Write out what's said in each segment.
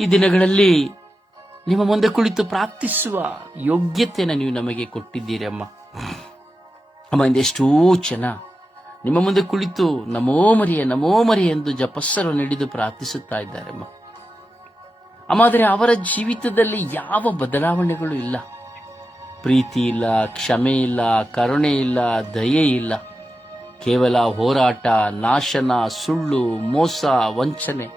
ಈ ದಿನಗಳಲ್ಲಿ ನಿಮ್ಮ ಮುಂದೆ ಕುಳಿತು ಪ್ರಾರ್ಥಿಸುವ ಯೋಗ್ಯತೆಯನ್ನು ನೀವು ನಮಗೆ ಕೊಟ್ಟಿದ್ದೀರಿ ಅಮ್ಮ. ಅಮ್ಮ, ಇಂದೆಷ್ಟೋ ಜನ ನಿಮ್ಮ ಮುಂದೆ ಕುಳಿತು ನಮೋ ಮರಿಯ ಎಂದು ಜಪಸ್ಸರು ಹಿಡಿದು ಪ್ರಾರ್ಥಿಸುತ್ತಾ ಇದ್ದಾರೆ ಅಮ್ಮ. ಆದರೆ ಅವರ ಜೀವಿತದಲ್ಲಿ ಯಾವ ಬದಲಾವಣೆಗಳು ಇಲ್ಲ. ಪ್ರೀತಿ ಇಲ್ಲ, ಕ್ಷಮೆ ಇಲ್ಲ, ಕರುಣೆ ಇಲ್ಲ, ದಯೆ ಇಲ್ಲ. ಕೇವಲ ಹೋರಾಟ, ನಾಶನ, ಸುಳ್ಳು, ಮೋಸ, ವಂಚನೆ.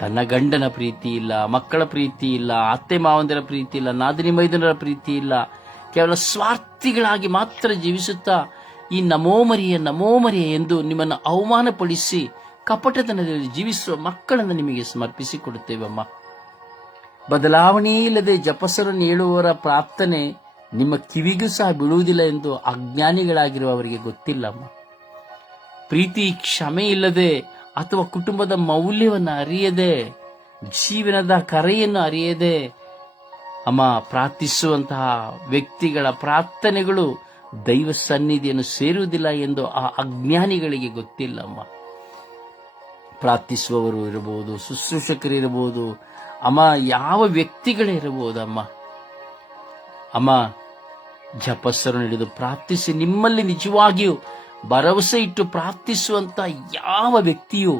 ತನ್ನ ಗಂಡನ ಪ್ರೀತಿ ಇಲ್ಲ, ಮಕ್ಕಳ ಪ್ರೀತಿ ಇಲ್ಲ, ಅತ್ತೆ ಮಾವಂದಿರ ಪ್ರೀತಿ ಇಲ್ಲ, ನಾದಿನಿ ಮೈದನರ ಪ್ರೀತಿ ಇಲ್ಲ. ಕೇವಲ ಸ್ವಾರ್ಥಿಗಳಾಗಿ ಮಾತ್ರ ಜೀವಿಸುತ್ತಾ ಈ ನಮೋ ಮರಿಯ ಎಂದು ನಿಮ್ಮನ್ನು ಅವಮಾನಪಡಿಸಿ ಕಪಟತನದಲ್ಲಿ ಜೀವಿಸುವ ಮಕ್ಕಳನ್ನು ನಿಮಗೆ ಸಮರ್ಪಿಸಿ ಕೊಡುತ್ತೇವಮ್ಮ. ಬದಲಾವಣೆ ಇಲ್ಲದೆ ಜಪಸರನ್ನು ಹೇಳುವವರ ಪ್ರಾರ್ಥನೆ ನಿಮ್ಮ ಕಿವಿಗೂ ಸಹ ಬೀಳುವುದಿಲ್ಲ ಎಂದು ಅಜ್ಞಾನಿಗಳಾಗಿರುವವರಿಗೆ ಗೊತ್ತಿಲ್ಲಮ್ಮ. ಪ್ರೀತಿ, ಕ್ಷಮೆ ಇಲ್ಲದೆ ಅಥವಾ ಕುಟುಂಬದ ಮೌಲ್ಯವನ್ನು ಅರಿಯದೆ, ಜೀವನದ ಕರೆಯನ್ನು ಅರಿಯದೆ ಅಮ್ಮ ಪ್ರಾರ್ಥಿಸುವಂತಹ ವ್ಯಕ್ತಿಗಳ ಪ್ರಾರ್ಥನೆಗಳು ದೈವ ಸನ್ನಿಧಿಯನ್ನು ಸೇರುವುದಿಲ್ಲ ಎಂದು ಆ ಅಜ್ಞಾನಿಗಳಿಗೆ ಗೊತ್ತಿಲ್ಲಮ್ಮ. ಪ್ರಾರ್ಥಿಸುವವರು ಇರಬಹುದು, ಶುಶ್ರೂಷಕರು ಇರಬಹುದು ಅಮ್ಮ, ಯಾವ ವ್ಯಕ್ತಿಗಳೇ ಇರಬಹುದಮ್ಮ. ಅಮ್ಮ, ಜಪಸ್ಸರು ಹಿಡಿದು ಪ್ರಾರ್ಥಿಸಿ ನಿಮ್ಮಲ್ಲಿ ನಿಜವಾಗಿಯೂ ಭರವಸೆ ಇಟ್ಟು ಪ್ರಾರ್ಥಿಸುವಂತ ಯಾವ ವ್ಯಕ್ತಿಯೂ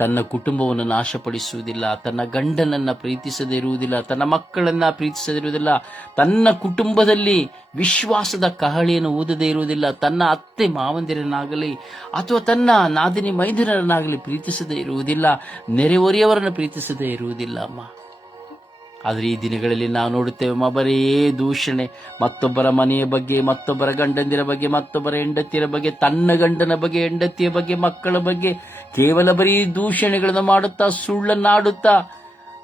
ತನ್ನ ಕುಟುಂಬವನ್ನು ನಾಶಪಡಿಸುವುದಿಲ್ಲ, ತನ್ನ ಗಂಡನನ್ನ ಪ್ರೀತಿಸದೇ ಇರುವುದಿಲ್ಲ, ತನ್ನ ಮಕ್ಕಳನ್ನ ಪ್ರೀತಿಸದಿರುವುದಿಲ್ಲ, ತನ್ನ ಕುಟುಂಬದಲ್ಲಿ ವಿಶ್ವಾಸದ ಕಹಳೆಯನ್ನು ಊದದೇ ಇರುವುದಿಲ್ಲ, ತನ್ನ ಅತ್ತೆ ಮಾವಂದಿರನ್ನಾಗಲಿ ಅಥವಾ ತನ್ನ ನಾದಿನಿ ಮೈದುನರನ್ನಾಗಲಿ ಪ್ರೀತಿಸದೇ ಇರುವುದಿಲ್ಲ, ನೆರೆಹೊರೆಯವರನ್ನು ಪ್ರೀತಿಸದೇ ಇರುವುದಿಲ್ಲ ಅಮ್ಮ. ಆದರೆ ಈ ದಿನಗಳಲ್ಲಿ ನಾವು ನೋಡುತ್ತೇವೆ ಬರೇ ದೂಷಣೆ, ಮತ್ತೊಬ್ಬರ ಮನೆಯ ಬಗ್ಗೆ, ಮತ್ತೊಬ್ಬರ ಗಂಡಂದಿರ ಬಗ್ಗೆ, ಮತ್ತೊಬ್ಬರ ಹೆಂಡತಿಯರ ಬಗ್ಗೆ, ತನ್ನ ಗಂಡನ ಬಗ್ಗೆ, ಹೆಂಡತಿಯ ಬಗ್ಗೆ, ಮಕ್ಕಳ ಬಗ್ಗೆ ಕೇವಲ ಬರೀ ದೂಷಣೆಗಳನ್ನು ಮಾಡುತ್ತಾ, ಸುಳ್ಳನ್ನಾಡುತ್ತಾ,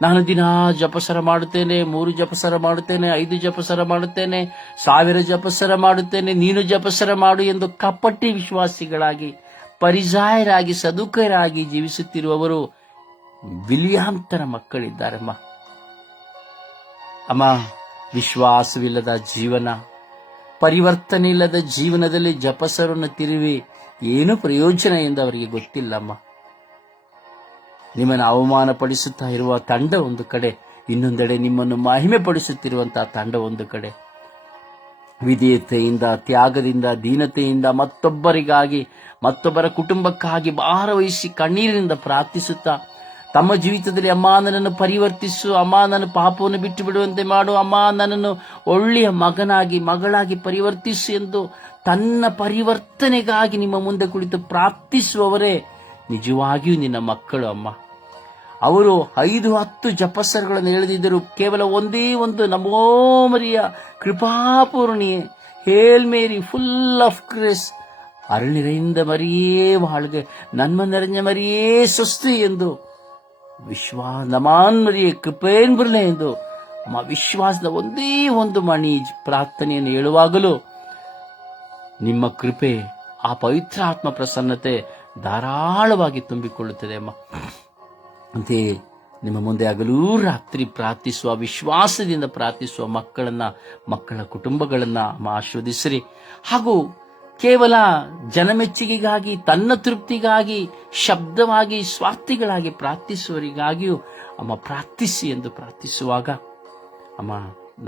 ನಾನು ದಿನಾ ಜಪಸರ ಮಾಡುತ್ತೇನೆ, 3 ಜಪಸರ ಮಾಡುತ್ತೇನೆ, 5 ಜಪಸರ ಮಾಡುತ್ತೇನೆ, 1000 ಜಪಸರ ಮಾಡುತ್ತೇನೆ, ನೀನು ಜಪಸರ ಮಾಡು ಎಂದು ಕಪಟಿ ವಿಶ್ವಾಸಿಗಳಾಗಿ, ಪರಿಜಾಯರಾಗಿ, ಸದುಕರಾಗಿ ಜೀವಿಸುತ್ತಿರುವವರು ವಿಲಿಯಾಂತರ ಮಕ್ಕಳಿದ್ದಾರಮ್ಮ. ಅಮ್ಮ, ವಿಶ್ವಾಸವಿಲ್ಲದ ಜೀವನ, ಪರಿವರ್ತನೆ ಇಲ್ಲದ ಜೀವನದಲ್ಲಿ ಜಪಸರನ್ನು ತಿರುವಿ ಏನು ಪ್ರಯೋಜನ ಎಂದು ಅವರಿಗೆ ಗೊತ್ತಿಲ್ಲಮ್ಮ. ನಿಮ್ಮನ್ನು ಅವಮಾನಪಡಿಸುತ್ತಾ ಇರುವ ತಂಡ ಒಂದು ಕಡೆ, ಇನ್ನೊಂದೆಡೆ ನಿಮ್ಮನ್ನು ಮಹಿಮೆ ಪಡಿಸುತ್ತಿರುವಂತಹ ತಂಡ ಒಂದು ಕಡೆ. ವಿಧೇಯತೆಯಿಂದ, ತ್ಯಾಗದಿಂದ, ದೀನತೆಯಿಂದ ಮತ್ತೊಬ್ಬರಿಗಾಗಿ, ಮತ್ತೊಬ್ಬರ ಕುಟುಂಬಕ್ಕಾಗಿ ಭಾರವಹಿಸಿ ಕಣ್ಣೀರಿನಿಂದ ಪ್ರಾರ್ಥಿಸುತ್ತಾ ತಮ್ಮ ಜೀವಿತದಲ್ಲಿ ಅಮ್ಮ ನನ್ನನ್ನು ಪರಿವರ್ತಿಸು, ಅಮ್ಮ ನನ್ನ ಪಾಪವನ್ನು ಬಿಟ್ಟು ಬಿಡುವಂತೆ ಮಾಡು, ಅಮ್ಮ ನನ್ನನ್ನು ಒಳ್ಳೆಯ ಮಗನಾಗಿ ಮಗಳಾಗಿ ಪರಿವರ್ತಿಸು ಎಂದು ತನ್ನ ಪರಿವರ್ತನೆಗಾಗಿ ನಿಮ್ಮ ಮುಂದೆ ಕುಳಿತು ಪ್ರಾರ್ಥಿಸುವವರೇ ನಿಜವಾಗಿಯೂ ನಿನ್ನ ಮಕ್ಕಳು ಅಮ್ಮ. ಅವರು 5-10 ಜಪಸರಗಳನ್ನು ಎಳೆದಿದ್ದರು, ಕೇವಲ ಒಂದೇ ಒಂದು ನಮೋ ಮರಿಯ ಕೃಪಾಪೂರ್ಣಿಯೇ, ಹೇಲ್ ಮೇರಿ ಫುಲ್ ಆಫ್ ಗ್ರೇಸ್, ಅರಳಿರೆಯಿಂದ ಮರಿಯೇ வாழ்க, ನನ್ಮ ನೆರೆഞ്ഞ ಮರಿಯೇ ಸ್ವಸ್ತಿ ಎಂದು ನಮಾನ್ ಮರಿಯೇ ಕೃಪೇನ್ ಬರಲೆ ಎಂದು ವಿಶ್ವಾಸದ ಒಂದೇ ಒಂದು ಮಣಿ ಪ್ರಾರ್ಥನೆಯನ್ನು ಹೇಳುವಾಗಲೂ ನಿಮ್ಮ ಕೃಪೆ, ಆ ಪವಿತ್ರ ಆತ್ಮ ಪ್ರಸನ್ನತೆ ಧಾರಾಳವಾಗಿ ತುಂಬಿಕೊಳ್ಳುತ್ತದೆ ಅಮ್ಮ. ಅಂತೆಯೇ ನಿಮ್ಮ ಮುಂದೆ ಹಗಲೂ ರಾತ್ರಿ ಪ್ರಾರ್ಥಿಸುವ, ವಿಶ್ವಾಸದಿಂದ ಪ್ರಾರ್ಥಿಸುವ ಮಕ್ಕಳ ಕುಟುಂಬಗಳನ್ನ ಆಶೀರ್ವದಿಸಿರಿ. ಹಾಗೂ ಕೇವಲ ಜನಮೆಚ್ಚುಗೆಗಾಗಿ, ತನ್ನ ತೃಪ್ತಿಗಾಗಿ, ಶಬ್ದವಾಗಿ, ಸ್ವಾರ್ಥಿಗಳಾಗಿ ಪ್ರಾರ್ಥಿಸುವವರಿಗಾಗಿಯೂ ಅಮ್ಮ ಪ್ರಾರ್ಥಿಸಿ ಎಂದು ಪ್ರಾರ್ಥಿಸುವಾಗ ಅಮ್ಮ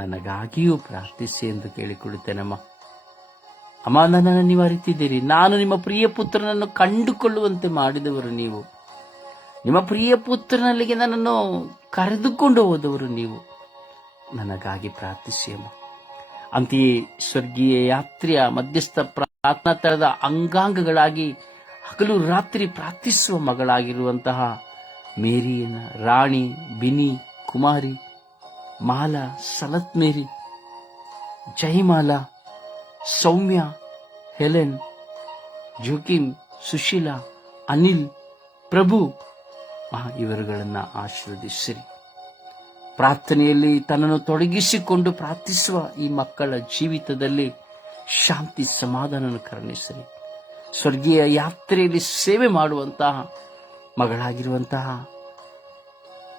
ನನಗಾಗಿಯೂ ಪ್ರಾರ್ಥಿಸಿ ಎಂದು ಕೇಳಿಕೊಳ್ಳುತ್ತೇನಮ್ಮ. ಅಮ್ಮ, ನನ್ನನ್ನು ನೀವು ಅರಿತಿದ್ದೀರಿ. ನಾನು ನಿಮ್ಮ ಪ್ರಿಯ ಪುತ್ರನನ್ನು ಕಂಡುಕೊಳ್ಳುವಂತೆ ಮಾಡಿದವರು ನೀವು. ನಿಮ್ಮ ಪ್ರಿಯ ಪುತ್ರನಲ್ಲಿಗೆ ನನ್ನನ್ನು ಕರೆದುಕೊಂಡು ಹೋದವರು ನೀವು. ನನಗಾಗಿ ಪ್ರಾರ್ಥಿಸಿ ಅಮ್ಮ. ಅಂತೆಯೇ ಸ್ವರ್ಗೀಯ ಯಾತ್ರೆಯ ಮಧ್ಯಸ್ಥ ಪ್ರಾರ್ಥನಾ ತಳದ ಅಂಗಾಂಗಗಳಾಗಿ ಹಗಲು ರಾತ್ರಿ ಪ್ರಾರ್ಥಿಸುವ ಮಗಳಾಗಿರುವಂತಹ ಮೇರಿಯನ, ರಾಣಿ, ಬಿನಿ, ಕುಮಾರಿ, ಮಾಲಾ, ಸಲತ್ ಮೇರಿ, ಜಯಮಾಲಾ, ಸೌಮ್ಯ, ಹೆಲೆನ್, ಜೋಕಿಮ್, ಸುಶೀಲಾ, ಅನಿಲ್, ಪ್ರಭು ಇವರುಗಳನ್ನ ಆಶೀರ್ವದಿಸಿರಿ. ಪ್ರಾರ್ಥನೆಯಲ್ಲಿ ತನ್ನನ್ನು ತೊಡಗಿಸಿಕೊಂಡು ಪ್ರಾರ್ಥಿಸುವ ಈ ಮಕ್ಕಳ ಜೀವಿತದಲ್ಲಿ ಶಾಂತಿ, ಸಮಾಧಾನವನ್ನು ಕರುಣಿಸಿರಿ. ಸ್ವರ್ಗೀಯ ಯಾತ್ರೆಯಲ್ಲಿ ಸೇವೆ ಮಾಡುವಂತಹ ಮಗಳಾಗಿರುವಂತಹ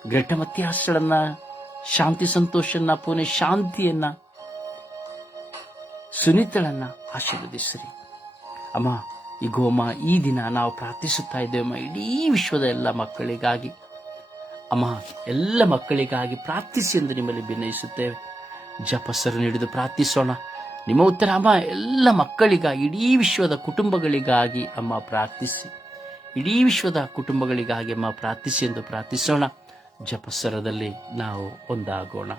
ಗ್ರೇಟ ಮತ್ಯಾಸಳನ್ನ, ಶಾಂತಿ ಸಂತೋಷನ್ನ, ಪುಣೆ ಶಾಂತಿಯನ್ನ, ಸುನೀತಳನ್ನ ಆಶೀರ್ವದಿಸಿರಿ ಅಮ್ಮ. ಈಗೋ ಅಮ್ಮ, ಈ ದಿನ ನಾವು ಪ್ರಾರ್ಥಿಸುತ್ತಾ ಇದ್ದೇವಮ್ಮ ಇಡೀ ವಿಶ್ವದ ಎಲ್ಲ ಮಕ್ಕಳಿಗಾಗಿ. ಅಮ್ಮ, ಎಲ್ಲ ಮಕ್ಕಳಿಗಾಗಿ ಪ್ರಾರ್ಥಿಸಿ ಎಂದು ನಿಮ್ಮಲ್ಲಿ ಭಿನ್ನಯಿಸುತ್ತೇವೆ. ಜಪಸ್ಸರನ್ನು ಹಿಡಿದು ಪ್ರಾರ್ಥಿಸೋಣ. ನಿಮ್ಮ ಉತ್ತರ ಅಮ್ಮ, ಎಲ್ಲ ಮಕ್ಕಳಿಗಾಗಿ, ಇಡೀ ವಿಶ್ವದ ಕುಟುಂಬಗಳಿಗಾಗಿ ಅಮ್ಮ ಪ್ರಾರ್ಥಿಸಿ. ಇಡೀ ವಿಶ್ವದ ಕುಟುಂಬಗಳಿಗಾಗಿ ಅಮ್ಮ ಪ್ರಾರ್ಥಿಸಿ ಎಂದು ಪ್ರಾರ್ಥಿಸೋಣ. ಜಪಸ್ಸರದಲ್ಲಿ ನಾವು ಒಂದಾಗೋಣ.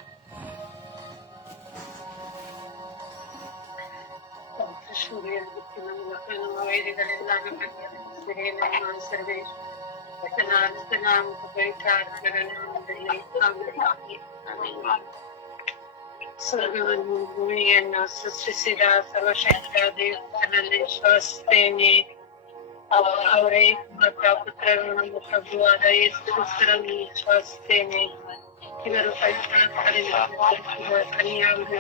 ಸ್ವರ್ಗವನ್ನು ಭೂಮಿಯನ್ನು ಸೃಷ್ಟಿಸಿದ ಸರ್ವಶಕ್ತ ದೇವರಲ್ಲಿ ವಿಶ್ವಾಸಿಸುತ್ತೇನೆ. ಅವರೇ ಪುತ್ರರು ನಮ್ಮ ಪ್ರಭುವಾದ ಯೇಸು ಕ್ರಿಸ್ತರನ್ನು ವಿಶ್ವಾಸಿಸುತ್ತೇನೆ. ಇವರು ಕನ್ಯಾಗಳು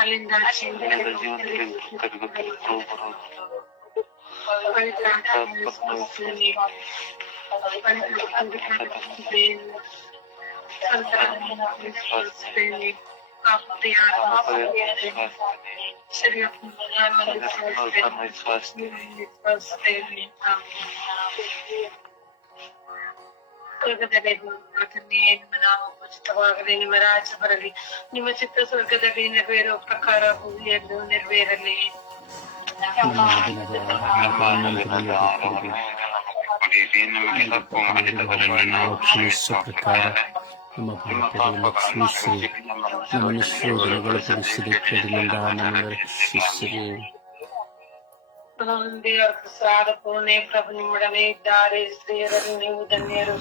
ಅಲ್ಲಿಂದ ಸ್ವರ್ಗದಲ್ಲಿ ನಿಮ್ಮ ನಾಮ ಪೂಜಿತವಾಗಲಿ, ನಿಮ್ಮ ರಾಜ್ಯ ಬರಲಿ, ನಿಮ್ಮ ಚಿತ್ತ ಸ್ವರ್ಗದಲ್ಲಿ ನೆರವೇರುವ ಪ್ರಕಾರ ಭೂಮಿಯಲ್ಲೂ ನೆರವೇರಲಿ. ಪ್ರಕಾರ ನಮ್ಮ ಪಾಪಗಳನ್ನು ಕ್ಷಮಿಸಿ, ನಮ್ಮನ್ನು ಶೋಧನೆಗೊಳಪಡಿಸಿದ ಕೇಡಿನಿಂದ ನಮ್ಮನ್ನು ರಕ್ಷಿಸಿರಿ. ದೇವರ ಪ್ರಸಾದ ಪೂರ್ಣೆ ಪ್ರಭು ನಿಮ್ಮೊಡನೆ ಇದ್ದಾರೆ. ಸ್ತ್ರೀಯರಲ್ಲಿ ನೀವು ಧನ್ಯರು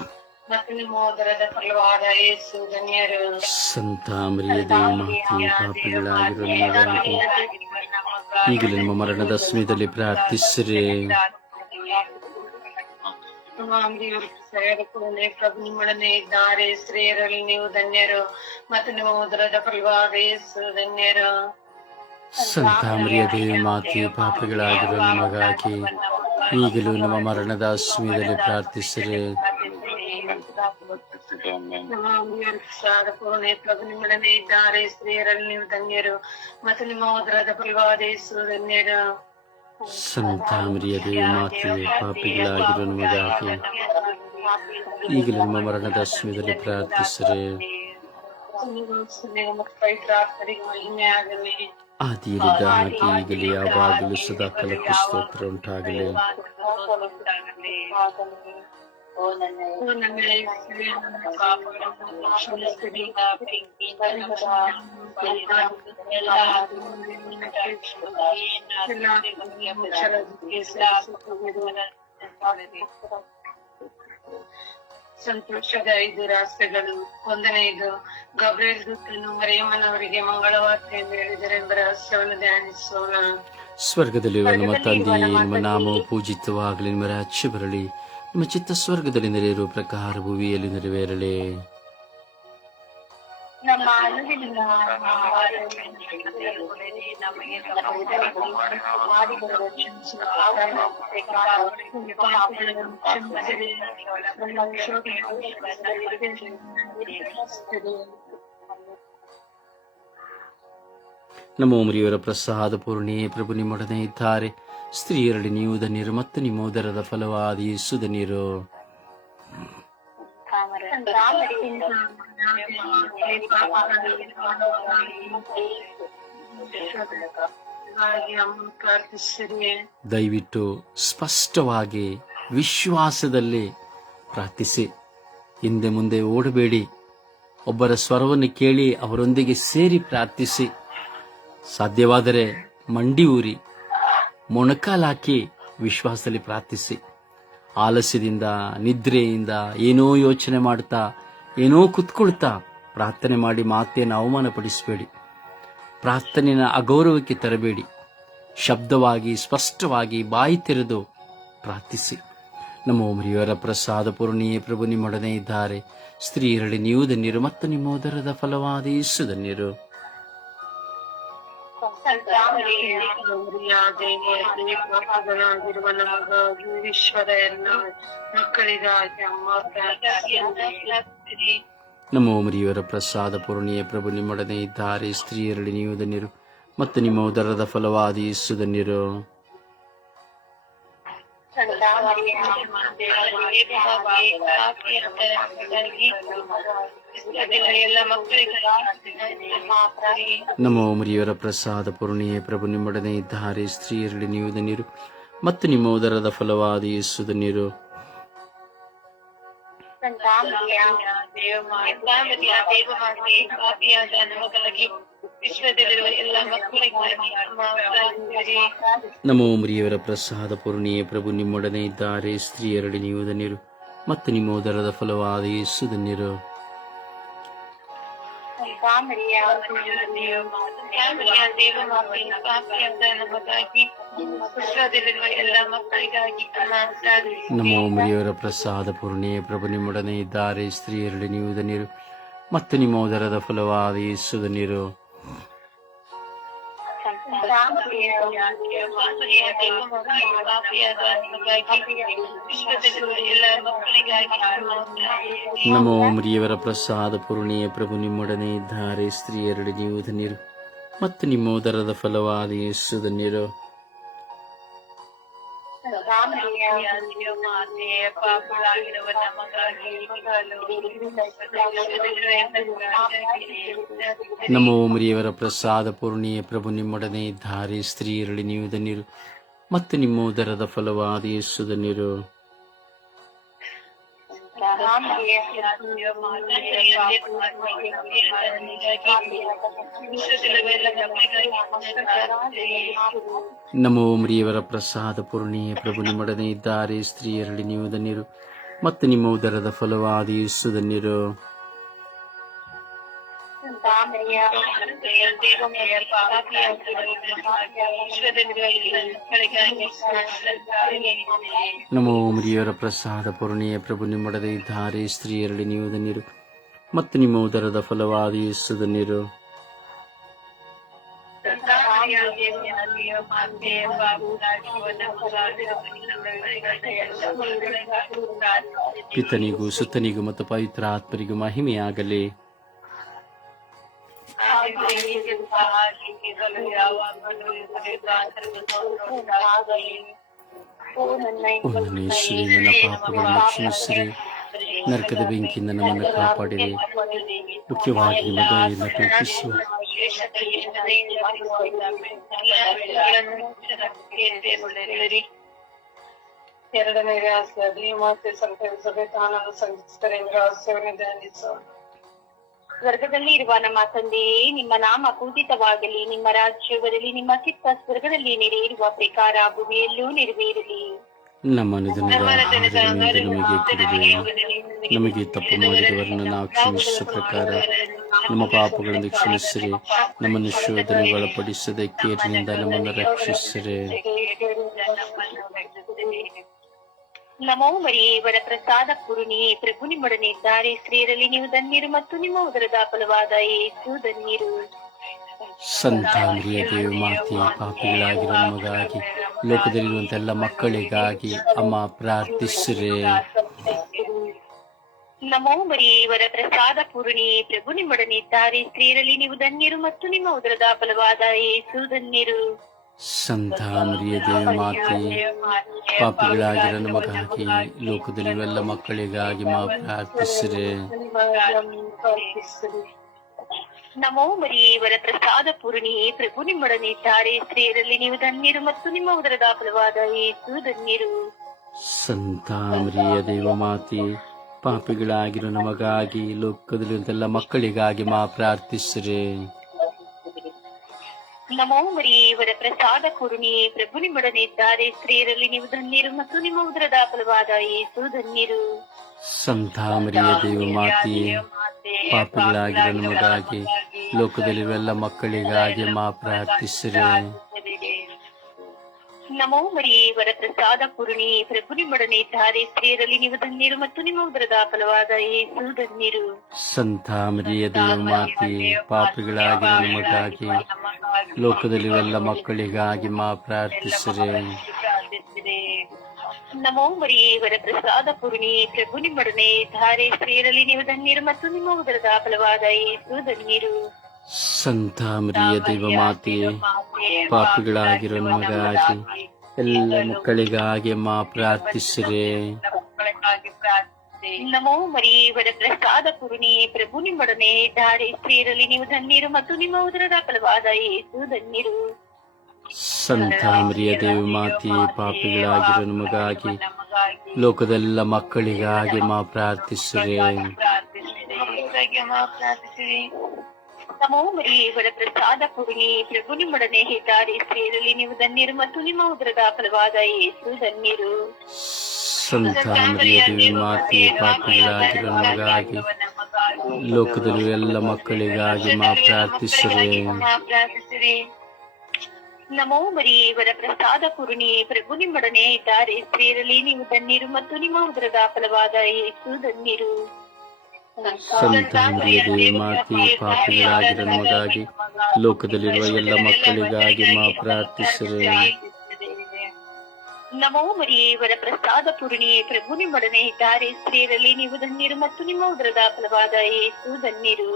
ಮತ್ತು ನಿಮ್ಮ ಉದರದ ಫಲವಾದ ಯೇಸು ಧನ್ಯರು. ಸಂತ ಮರಿಯ ದೇವಮಾತೆ, ಪಾಪಿಗಳಾಗಿರುವ ನಮಗಾಗಿ ಈಗಲೇ ನಮ್ಮ ಮರಣದ ಸಮಯದಲ್ಲಿ ಪ್ರಾರ್ಥಿಸಿರಿ. ಪ್ರಭು ನಿಮ್ಮೊಡನೆ ಇದ್ದಾರೆ. ಸ್ತ್ರೀಯರಲ್ಲಿ ನೀವು ಧನ್ಯರು ಮತ್ತು ನಿಮ್ಮ ಉದರದ ಫಲವಾದ ಯೇಸು ಧನ್ಯರು. ಸಂತ ಮರಿಯ ದೇವಮಾತೆ, ಪಾಪಿಗಳಾಗಿರುವ ನಮಗಾಗಿ ಈಗಲೂ ನಮ್ಮ ಮರಣದ ಸಮಯದಲ್ಲಿ ಪ್ರಾರ್ಥಿಸಿರಿ. ಪ್ರಭು ನಿಮ್ಮೊಡನೆ ಇದ್ದಾರೆ. ಸ್ತ್ರೀಯರಲ್ಲಿ ನೀವು ಧನ್ಯರು ಮತ್ತು ನಿಮ್ಮ ಉದರದ ಫಲವಾದ ಯೇಸು ಧನ್ಯರು. ಸಂತ ಮರಿಯ ದೇವಮಾತೆ, ಪಾಪಿಗಳಾಗಿರುವ ನಮಗಾಗಿ ಈಗಲೂ ನಮ್ಮ ಮರಣದ ಸಮಯದಲ್ಲಿ ಪ್ರಾರ್ಥಿಸಿರಿ. ಆದಿಯಲ್ಲಿದ್ದ ಹಾಗೆ ಈಗಲೇ ಯಾವಾಗಲೂ ಸದಾ ಕಾಲಕ್ಕೂ ಸ್ತೋತ್ರ ಉಂಟಾಗಲಿ. ಸಂತೋಷದ 5 ರಹಸ್ಯಗಳು. 1ನೇದು, ಗಬ್ರಿಯೇಲ್ ದೂತನು ಮರಿಯಮ್ಮನವರಿಗೆ ಮಂಗಳವಾರ್ತೆಯನ್ನು ಹೇಳಿದರೆಂಬ ರಹಸ್ಯವನ್ನು ಧ್ಯಾನಿಸೋಣ. ಸ್ವರ್ಗದಲ್ಲಿರುವ ನಮ್ಮ ತಂದೆಯೇ, ನಿಮ್ಮ ನಾಮವು ಪೂಜಿತವಾಗಲಿ, ನಿಮ್ಮ ರಾಜ್ಯ ಬರಲಿ, ನಿಮ್ಮ ಚಿತ್ತ ಸ್ವರ್ಗದಲ್ಲಿ ನೆರವೇರುವ ಪ್ರಕಾರ ಭೂಮಿಯಲ್ಲಿ ನೆರವೇರಲಿ. ನಮ್ಮ ಅನುದಿನದ ನಮ್ಮ ಮರಿಯವರ ಪ್ರಸಾದ ಪೂರ್ಣೆ ಪ್ರಭು ನಿಮ್ಮೊಡನೆ ಇದ್ದಾರೆ. ಸ್ತ್ರೀಯರಲ್ಲಿ ನೀವು ಧನ್ಯರು ಮತ್ತು ನಿಮ್ಮ ಉದರದ ಫಲವಾದ ಯೇಸು ಧನ್ಯರು. ದಯವಿಟ್ಟು ಸ್ಪಷ್ಟವಾಗಿ ವಿಶ್ವಾಸದಲ್ಲಿ ಪ್ರಾರ್ಥಿಸಿ. ಹಿಂದೆ ಮುಂದೆ ಓಡಬೇಡಿ. ಒಬ್ಬರ ಸ್ವರವನ್ನು ಕೇಳಿ ಅವರೊಂದಿಗೆ ಸೇರಿ ಪ್ರಾರ್ಥಿಸಿ. ಸಾಧ್ಯವಾದರೆ ಮಂಡಿ ಊರಿ ಮೊಣಕಾಲಾಕಿ ವಿಶ್ವಾಸದಲ್ಲಿ ಪ್ರಾರ್ಥಿಸಿ. ಆಲಸ್ಯದಿಂದ, ನಿದ್ರೆಯಿಂದ, ಏನೋ ಯೋಚನೆ ಮಾಡ್ತಾ, ಏನೋ ಕುತ್ಕೊಳ್ತಾ ಪ್ರಾರ್ಥನೆ ಮಾಡಿ ಮಾತೇನು ಅವಮಾನಪಡಿಸಬೇಡಿ. ಪ್ರಾರ್ಥನೆಯ ಅಗೌರವಕ್ಕೆ ತರಬೇಡಿ. ಶಬ್ದವಾಗಿ, ಸ್ಪಷ್ಟವಾಗಿ ಬಾಯಿ ತೆರೆದು ಪ್ರಾರ್ಥಿಸಿ. ನಮ್ಮ ಮರಿಯವರ ಪ್ರಸಾದ ಪೂರ್ಣಿಯೇ ಪ್ರಭು ನಿಮ್ಮೊಡನೆ ಇದ್ದಾರೆ. ಸ್ತ್ರೀಯರಲ್ಲಿ ನೀವು ಧನ್ಯರು ಮತ್ತು ನಿಮ್ಮ ಉದರದ ಫಲವಾದ ಯೇಸು ಧನ್ಯರು. ಮಕ್ಕಳಾಗಿರುವ ನಮಗಾಗಿ ವಿಶ್ವದ ಎಲ್ಲ ಮಕ್ಕಳಿಗಾಗಿ ಅಮ್ಮ ಪ್ರಾರ್ಥಿಸಿರಿ. ನಮೋ ಮರಿಯವರ ಪ್ರಸಾದ ಪೂರ್ಣಿಯ ಪ್ರಭು ನಿಮ್ಮೊಡನೆ ಇದ್ದಾರೆ, ಸ್ತ್ರೀಯರಲ್ಲಿ ನೀವು ಧನ್ಯರು ಮತ್ತು ನಿಮ್ಮ ಉದರದ ಫಲವಾದ ಯೇಸು ಧನ್ಯರು. ನಮೋ ಮರಿಯವರ ಪ್ರಸಾದ ಪೂರ್ಣಿಯ ಪ್ರಭು ನಿಮ್ಮೊಡನೆ ಇದ್ದಾರೆ, ಸ್ತ್ರೀಯರಲ್ಲಿ ನೀವು ಧನ್ಯರು ಮತ್ತು ನಿಮ್ಮ ಉದರದ ಫಲವಾದ ಯೇಸು ಧನ್ಯರು. ನಮೋ ಮರಿಯವರ ಪ್ರಸಾದ ಪೂರ್ಣಿಯ ಪ್ರಭು ನಿಮ್ಮೊಡನೆ ಇದ್ದಾರೆ, ಸ್ತ್ರೀಯರಲ್ಲಿ ನೀವು ಧನ್ಯರು ಮತ್ತು ನಿಮ್ಮ ಉದರದ ಫಲವಾದ ಯೇಸು ಧನ್ಯರು. ನಮೋ ಮರಿಯವರ ಪ್ರಸಾದ ಪೂರ್ಣಿಯ ಪ್ರಭು ನಿಮ್ಮೊಡನೆ ಇದ್ದಾರೆ, ಸ್ತ್ರೀಯರಲ್ಲಿ ನೀವು ಧನ್ಯರು ಮತ್ತು ನಿಮ್ಮ ಉದರದ ಫಲವಾದ ಯೇಸು ಧನ್ಯರು. ನಮೋ ಮರಿಯವರ ಪ್ರಸಾದ ಪೂರ್ಣಿಯ ಪ್ರಭು ನಿಮ್ಮೊಡನೆ ಇದ್ದಾರೆ, ಸ್ತ್ರೀಯರಲ್ಲಿ ನೀವು ಧನ್ಯರು ಮತ್ತು ನಿಮ್ಮ ಉದರದ ಫಲವಾದ ಯೇಸು ಧನ್ಯರು. ನಮೋ ಮರಿಯವರ ಪ್ರಸಾದ ಪೂರ್ಣಿಯ ಪ್ರಭು ನಿಮ್ಮೊಡನೆ ಇದ್ದಾರೆ, ಸ್ತ್ರೀಯರಲ್ಲಿ ನೀವು ಧನ್ಯರು ಮತ್ತು ನಿಮ್ಮ ಉದರದ ಫಲವಾದ ಯೇಸು ಧನ್ಯರು. ನಮೋ ಮರಿಯವರ ಪ್ರಸಾದ ಪೂರ್ಣಿಯ ಪ್ರಭು ನಿಮ್ಮೊಡನೆ ಇದ್ದಾರೆ, ಸ್ತ್ರೀಯರಲ್ಲಿ ನೀವು ಧನ್ಯರು ಮತ್ತು ನಿಮ್ಮ ಉದರದ ಫಲವಾದ ಯೇಸು ಧನ್ಯರು. ನಮೋ ಮರಿಯವರ ಪ್ರಸಾದ ಪೂರ್ಣಿಯ ಪ್ರಭು ನಿಮ್ಮೊಡನೆ ಇದ್ದಾರೆ, ಸ್ತ್ರೀಯರಲ್ಲಿ ನೀವು ಧನ್ಯರು ಮತ್ತು ನಿಮ್ಮ ಉದರದ ಫಲವಾದ ಯೇಸು ಧನ್ಯರು. ಪಿತನಿಗೂ ಸುತನಿಗೂ ಮತ್ತು ಪವಿತ್ರ ಆತ್ಮರಿಗೂ ಮಹಿಮೆಯಾಗಲಿ. ಓ ನನ್ನ ಯೇಸುವೇ, ನನ್ನ ಪಾಪಗಳನ್ನು ಕ್ಷಮಿಸಿರಿ, ನರಕದ ಬೆಂಕಿಯಿಂದ ನಮ್ಮನ್ನು ಕಾಪಾಡಿರಿ, ಮುಖ್ಯವಾಗಿ ನಿಮ್ಮ ದಯೆಯಿಂದ ಪ್ರೀತಿಸುವ ಎರಡನೇ ರಹಸ್ಯ ಧೀಮಾತೆ ಸಂತರಿಸಬೇಕಾನನ್ನು ಸಂಧಿಸ್ತರೆಂದು ರಹಸ್ಯವನ್ನು ಧ್ಯಾನಿಸು. ಸ್ವರ್ಗದಲ್ಲಿ ಇರುವ ನಮ್ಮ ತಂದೆಯೇ, ನಿಮ್ಮ ನಾಮ ಪೂಜಿತವಾಗಲಿ, ನಿಮ್ಮ ರಾಜ್ಯ ಬರಲಿ, ನಿಮ್ಮ ಚಿತ್ತ ಸ್ವರ್ಗದಲ್ಲಿ ನೆರವೇರುವ ಪ್ರಕಾರ ಭೂಮಿಯಲ್ಲೂ ನೆರವೇರಲಿ. ನಮ್ಮ ಅನುದಿನದ ನಮಗೆ ಕೊಡಿರಿ, ನಮಗೆ ತಪ್ಪು ಮಾಡಿದವರನ್ನು ನಾವು ಕ್ಷಮಿಸುವ ಪ್ರಕಾರ ನಮ್ಮ ಪಾಪಗಳನ್ನು ಕ್ಷಮಿಸಿರಿ, ನಮ್ಮನ್ನು ಶೋಧನೆಗೆ ಒಳಪಡಿಸದೆ ಕೇರಿನಿಂದ ನಮ್ಮನ್ನು ರಕ್ಷಿಸಿರಿ. ನಮೋ ಮರಿಯೇ, ವರ ಪ್ರಸಾದ ಪೂರ್ಣಿಯೇ, ಪ್ರಭು ನಿಮ್ಮೊಡನೆ ಇದ್ದಾರೆ, ಸ್ತ್ರೀಯರಲ್ಲಿ ನೀವು ಧನ್ಯರು ಮತ್ತು ನಿಮ್ಮ ಉದರದ ಫಲವಾದ ಯೇಸು ಧನ್ಯರು. ಸಂತ ಮರಿಯ ದೇವ ಮಾತೆ, ಪಾಪಿಗಳಾಗಿರೋ ನಮಗಾಗಿ, ಲೋಕದಲ್ಲಿರುವಂತೆಲ್ಲ ಮಕ್ಕಳಿಗಾಗಿ ಅಮ್ಮ ಪ್ರಾರ್ಥಿಸಿರಿ. ನಮೋ ಮರಿಯೇ, ವರ ಪ್ರಸಾದ ಪೂರ್ಣಿಯೇ, ಪ್ರಭು ನಿಮ್ಮೊಡನೆ ಇದ್ದಾರೆ, ಸ್ತ್ರೀಯರಲ್ಲಿ ನೀವು ಧನ್ಯರು ಮತ್ತು ನಿಮ್ಮ ಉದರದ ಫಲವಾದ ಯೇಸು ಧನ್ಯರು. ಸಂತ ಮರಿಯ ದೇವ ಮಾತೆ, ಪಾಪಿಗಳಾಗಿರೋ ನಮಗಾಗಿ, ಲೋಕದಲ್ಲಿರುವ ಮಕ್ಕಳಿಗಾಗಿ ಮಾ ಪ್ರಾರ್ಥಿಸಿರಿ. ನಮೋ ಮರಿಯೇ, ವರ ಪ್ರಸಾದ ಪೂರ್ಣಿಯೇ, ಪ್ರಭು ನಿಮ್ಮೊಡನೆ ಇದ್ದಾರೆ, ಸ್ತ್ರೀಯರಲ್ಲಿ ನೀವು ಧನ್ಯರು ಮತ್ತು ನಿಮ್ಮ ಉದರದ ಫಲವಾದ ಯೇಸು ಧನ್ಯರು. ಸಂತ ಮರಿಯ ದೇವ ಮಾತೆ, ಪಾಪಿಗಳಾಗಿರೋ ನಮಗಾಗಿ, ಲೋಕದಲ್ಲಿರುವಂತೆಲ್ಲ ಮಕ್ಕಳಿಗಾಗಿ ಮಾ ಪ್ರಾರ್ಥಿಸಿರಿ. ನಮೋ ಮರಿಯೇ, ವರ ಪ್ರಸಾದ ಪೂರ್ಣಿಯೇ, ಪ್ರಭು ನಿಮ್ಮೊಡನೆ ಇದ್ದಾರೆ, ಸ್ತ್ರೀಯರಲ್ಲಿ ನೀವು ಧನ್ಯರು ಮತ್ತು ನಿಮ್ಮ ಉದರದ ಫಲವಾದ ಯೇಸು ಧನ್ಯರು. ಸಂತ ಮರಿಯ ದೇವ ಮಾತೆ, ಪಾಪಿಗಳಾಗಿರೋ ನಮಗಾಗಿ, ಲೋಕದಲ್ಲಿರುವ ಎಲ್ಲ ಮಕ್ಕಳಿಗಾಗಿ ಮಾ ಪ್ರಾರ್ಥಿಸಿರಿ. ನಮೋ ಮರಿಯೇ ವರಪ್ರಸಾದ ಪೂರ್ಣಿ ಪ್ರಭು ನಿಮ್ಮೊಡನೆ ಇದ್ದಾರೆ, ಸ್ತ್ರೀಯರಲ್ಲಿ ನೀವು ಧನ್ಯರು ಮತ್ತು ನಿಮ್ಮ ಉದರದ ಫಲವಾದ ಯೇಸು ಧನ್ಯರು. ಸಂತ ಮರಿಯ ದೇವಮಾತೆ, ಪಾಪಿಗಳಾಗಿರೋ ನಮಗಾಗಿ ಲೋಕದಲ್ಲಿರುವ ಮಕ್ಕಳಿಗಾಗಿ ಮಾ ಪ್ರಾರ್ಥಿಸಿರಿ. ನಮೋ ಮರಿಯೇ ವರಪ್ರಸಾದ ಪೂರ್ಣಿ ಪ್ರಭು ನಿಮ್ಮೊಡನೆ ಇದ್ದಾರೆ, ಸ್ತ್ರೀಯರಲ್ಲಿ ನೀವು ಧನ್ಯರು ಮತ್ತು ನಿಮ್ಮ ಉದರದ ಫಲವಾದ ಯೇಸು ಧನ್ಯರು. ಸಂತ ಮರಿಯ ದೇವಮಾತೆ, ಪಾಪಿಗಳಾಗಿರೋ ನಮಗಾಗಿ ಎಲ್ಲ ಮಕ್ಕಳಿಗಾಗಿ ಮಾ ಪ್ರಾರ್ಥಿಸಿರಿ. ನಮೋ ಮರಿಯೇ ವರಪ್ರಸಾದ ಪೂರ್ಣಿ ಪ್ರಭು ನಿಮ್ಮೊಡನೆ ಇದ್ದಾರೆ, ಸ್ತ್ರೀಯರಲ್ಲಿ ನೀವು ಧನ್ಯರು ಮತ್ತು ನಿಮ್ಮ ಉದರದ ಫಲವಾದ ಯೇಸು ಧನ್ಯರು. ಸಂತ ಮರಿಯ ದೇವಮಾತೆ, ಪಾಪಿಗಳಾಗಿರೋ ನಮಗಾಗಿ ಲೋಕದೆಲ್ಲ ಮಕ್ಕಳಿಗಾಗಿ ಮಾ ಪ್ರಾರ್ಥಿಸಿರಿ. ನಮೋ ಮರಿಯೇ ವರಪ್ರಸಾದ ಪೂರ್ಣಿ ಪ್ರಭು ನಿಮ್ಮೊಡನೆ ಇದ್ದಾರೆ, ಸ್ತ್ರೀಯರಲ್ಲಿ ನೀವು ಧನ್ಯರು ಮತ್ತು ನಿಮ್ಮ ಉದರದ ಫಲವಾದ ಯೇಸು ಧನ್ಯರು. ಸಂತ ಮರಿಯ ದೇವಮಾತೆ, ಪಾಪಿಗಳಾಗಿರೋ ನಮಗಾಗಿ ಲೋಕದಲ್ಲಿ ಎಲ್ಲ ಮಕ್ಕಳಿಗಾಗಿ ಮಾ ಪ್ರಾರ್ಥಿಸಿರಿ. ನಮೋ ಮರಿಯೇ ವರಪ್ರಸಾದ ಪೂರ್ಣಿ ಪ್ರಭು ನಿಮ್ಮೊಡನೆ ಇದ್ದಾರೆ, ಸ್ತ್ರೀಯರಲ್ಲಿ ನೀವು ಧನ್ಯರು ಮತ್ತು ನಿಮ್ಮ ಉದರದ ಫಲವಾದ ಯೇಸು ಧನ್ಯರು. ಸಂತ ಮರಿಯ ದೇವಮಾತೆ, ಪಾಪಿಗಳಾಗಿರೋ ನಮಗಾಗಿ ಲೋಕದಲ್ಲಿರುವ ಎಲ್ಲ ಮಕ್ಕಳಿಗಾಗಿ ಮಾ ಪ್ರಾರ್ಥಿಸಿರಿ. ನಮೋ ಮರಿಯೇ ವರಪ್ರಸಾದ ಪೂರ್ಣಿ ಪ್ರಭು ನಿಮ್ಮೊಡನೆ ಇದ್ದಾರೆ, ಸ್ತ್ರೀಯರಲ್ಲಿ ನೀವು ಧನ್ಯರು ಮತ್ತು ನಿಮ್ಮ ಉದರದ ಫಲವಾದ ಯೇಸು ಧನ್ಯರು.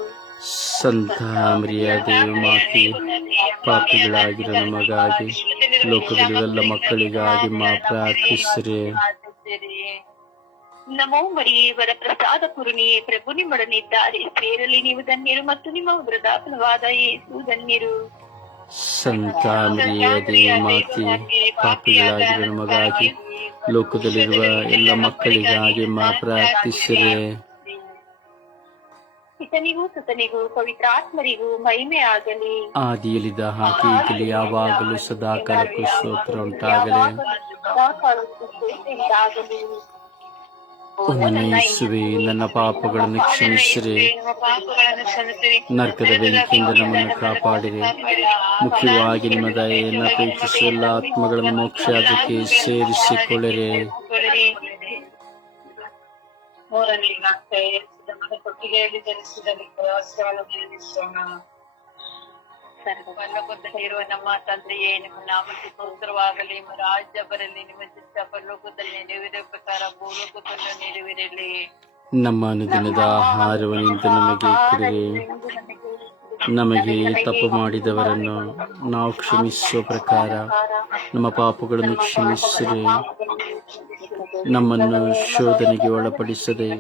ಸಂತ ಮರಿಯ ದೇವಮಾತೆ, ಪಾಪಿಗಳಾಗಿರೋ ನಮಗಾಗಿ ಲೋಕದಲ್ಲಿರುವ ಮಕ್ಕಳಿಗಾಗಿ ಮಾ ಪ್ರಾರ್ಥಿಸಿರಿ. ನಮೋ ಮರಿಯೇ ವರಪ್ರಸಾದ ಪೂರ್ಣಿ ಪ್ರಭು ನಿಮ್ಮೊಡನೆ ಇದ್ದಾರೆ, ಸ್ತ್ರೀಯರಲ್ಲಿ ನೀವು ಧನ್ಯರು ಮತ್ತು ನಿಮ್ಮ ಉದರದ ಫಲವಾದ ಯೇಸು ಧನ್ಯರು. ಸಂತ ಮರಿಯ ದೇವಮಾತೆ, ಪಾಪಿಗಳಾಗಿರೋ ನಮಗಾಗಿ ಲೋಕದಲ್ಲಿರುವ ಎಲ್ಲ ಮಕ್ಕಳಿಗಾಗಿ ಮಾ ಪ್ರಾರ್ಥಿಸಿರಿ. ಪಿತನಿಗೂ ಸುತನಿಗೂ ಪವಿತ್ರಾತ್ಮರಿಗೂ ಮಹಿಮೆ ಆಗಲಿ. ಆದಿಯಲ್ಲಿದ್ದ ಹಾಗೆ ಈಗಲೂ ಯಾವಾಗಲೂ ಸದಾ ಕಾಲಕ್ಕೂ ಸ್ತೋತ್ರ ಉಂಟಾಗಲಿ. ನನ್ನ ಯೇಸುವೆ, ನನ್ನ ಪಾಪಗಳನ್ನು ಕ್ಷಮಿಸಿರಿ, ನರಕದ ಬೆಂಕಿಯಿಂದ ನಮ್ಮನ್ನು ಕಾಪಾಡಿರಿ. ಮುಖ್ಯವಾಗಿ ನಿಮ್ಮ ದಯೆಯನ್ನು ಅಪೇಕ್ಷಿಸುವ ಎಲ್ಲ ಆತ್ಮಗಳನ್ನು ಮೋಕ್ಷಕ್ಕೆ ಸೇರಿಸಿಕೊಳ್ಳಿರಿ. ಕೊಟ್ಟಿಗೆಯಲ್ಲಿ ಜನಿಸಿದ ಪರಲೋಕದಲ್ಲಿರುವ ನಮ್ಮ ತಂದೆಯೇ, ನಿಮ್ಮ ನಾಮಕ್ಕೆ ಸ್ತೋತ್ರವಾಗಲಿ. ನಿಮ್ಮ ರಾಜ್ಯ ಬರಲಿ. ನಿಮ್ಮ ಚಿತ್ತ ಪರಲೋಕದಲ್ಲಿ ನೆರವೇರುವ ಪ್ರಕಾರ ಭೂಲೋಕದಲ್ಲೂ ನೆರವೇರಲಿ. ನಮ್ಮ ಅನುದಿನದ ಆಹಾರವನ್ನು ನಮಗೆ ಕೊಡಿರಿ. ನಮಗೆ ತಪ್ಪು ಮಾಡಿದವರನ್ನು ನಾವು ಕ್ಷಮಿಸುವ ಪ್ರಕಾರ ನಮ್ಮ ಪಾಪಗಳನ್ನು ಕ್ಷಮಿಸಿರಿ. ನಮ್ಮನ್ನು ಶೋಧನೆಗೆ ಒಳಪಡಿಸದೆ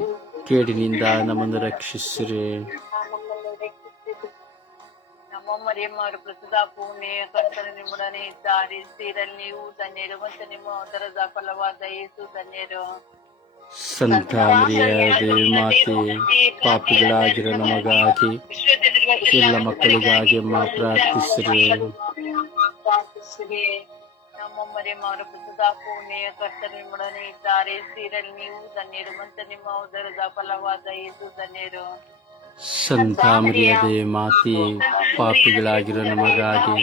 ಕೇಡಿನಿಂದ ನಮ್ಮನ್ನು ರಕ್ಷಿಸಿರಿ. ಮರಿಯಮ್ಮವರು ಪ್ರಸ್ತುತ ಪೂರ್ಣೆಯ ಕರ್ತನ ನಿಮ್ಮೊಡನೆ ಇದ್ದಾರೆ, ಸ್ತ್ರೀಯರಲ್ಲಿ ನೀವು ಧನ್ಯರು ಮತ್ತು ನಿಮ್ಮ ಉದರದ ಫಲವಾದ ಯೇಸು ಧನ್ಯರು. ಸಂತ ಮರಿಯ ದೇವಮಾತೆ, ಪಾಪಿಗಳಾಗಿರೋ ನಮಗಾಗಿ ಎಲ್ಲ ಮಕ್ಕಳಿಗಾಗಿ ಮಾ ಪ್ರಾರ್ಥಿಸಿರಿ. ನಮ್ಮ ಮರಿಯಮ್ಮವರು ಪ್ರಸ್ತುತ ಪೂರ್ಣೆಯ ಕರ್ತನ ನಿಮ್ಮೊಡನೆ ಇದ್ದಾರೆ, ಸ್ತ್ರೀಯರಲ್ಲಿ ನೀವು ಧನ್ಯರು ಮತ್ತು ನಿಮ್ಮ ಉದರದ ಫಲವಾದ ಯೇಸು ಧನ್ಯರು. ಸಂತ ಮರಿಯ ದೇವಮಾತೆ, ಪಾಪಿಗಳಾಗಿರೋ ನಮಗಾಗಿ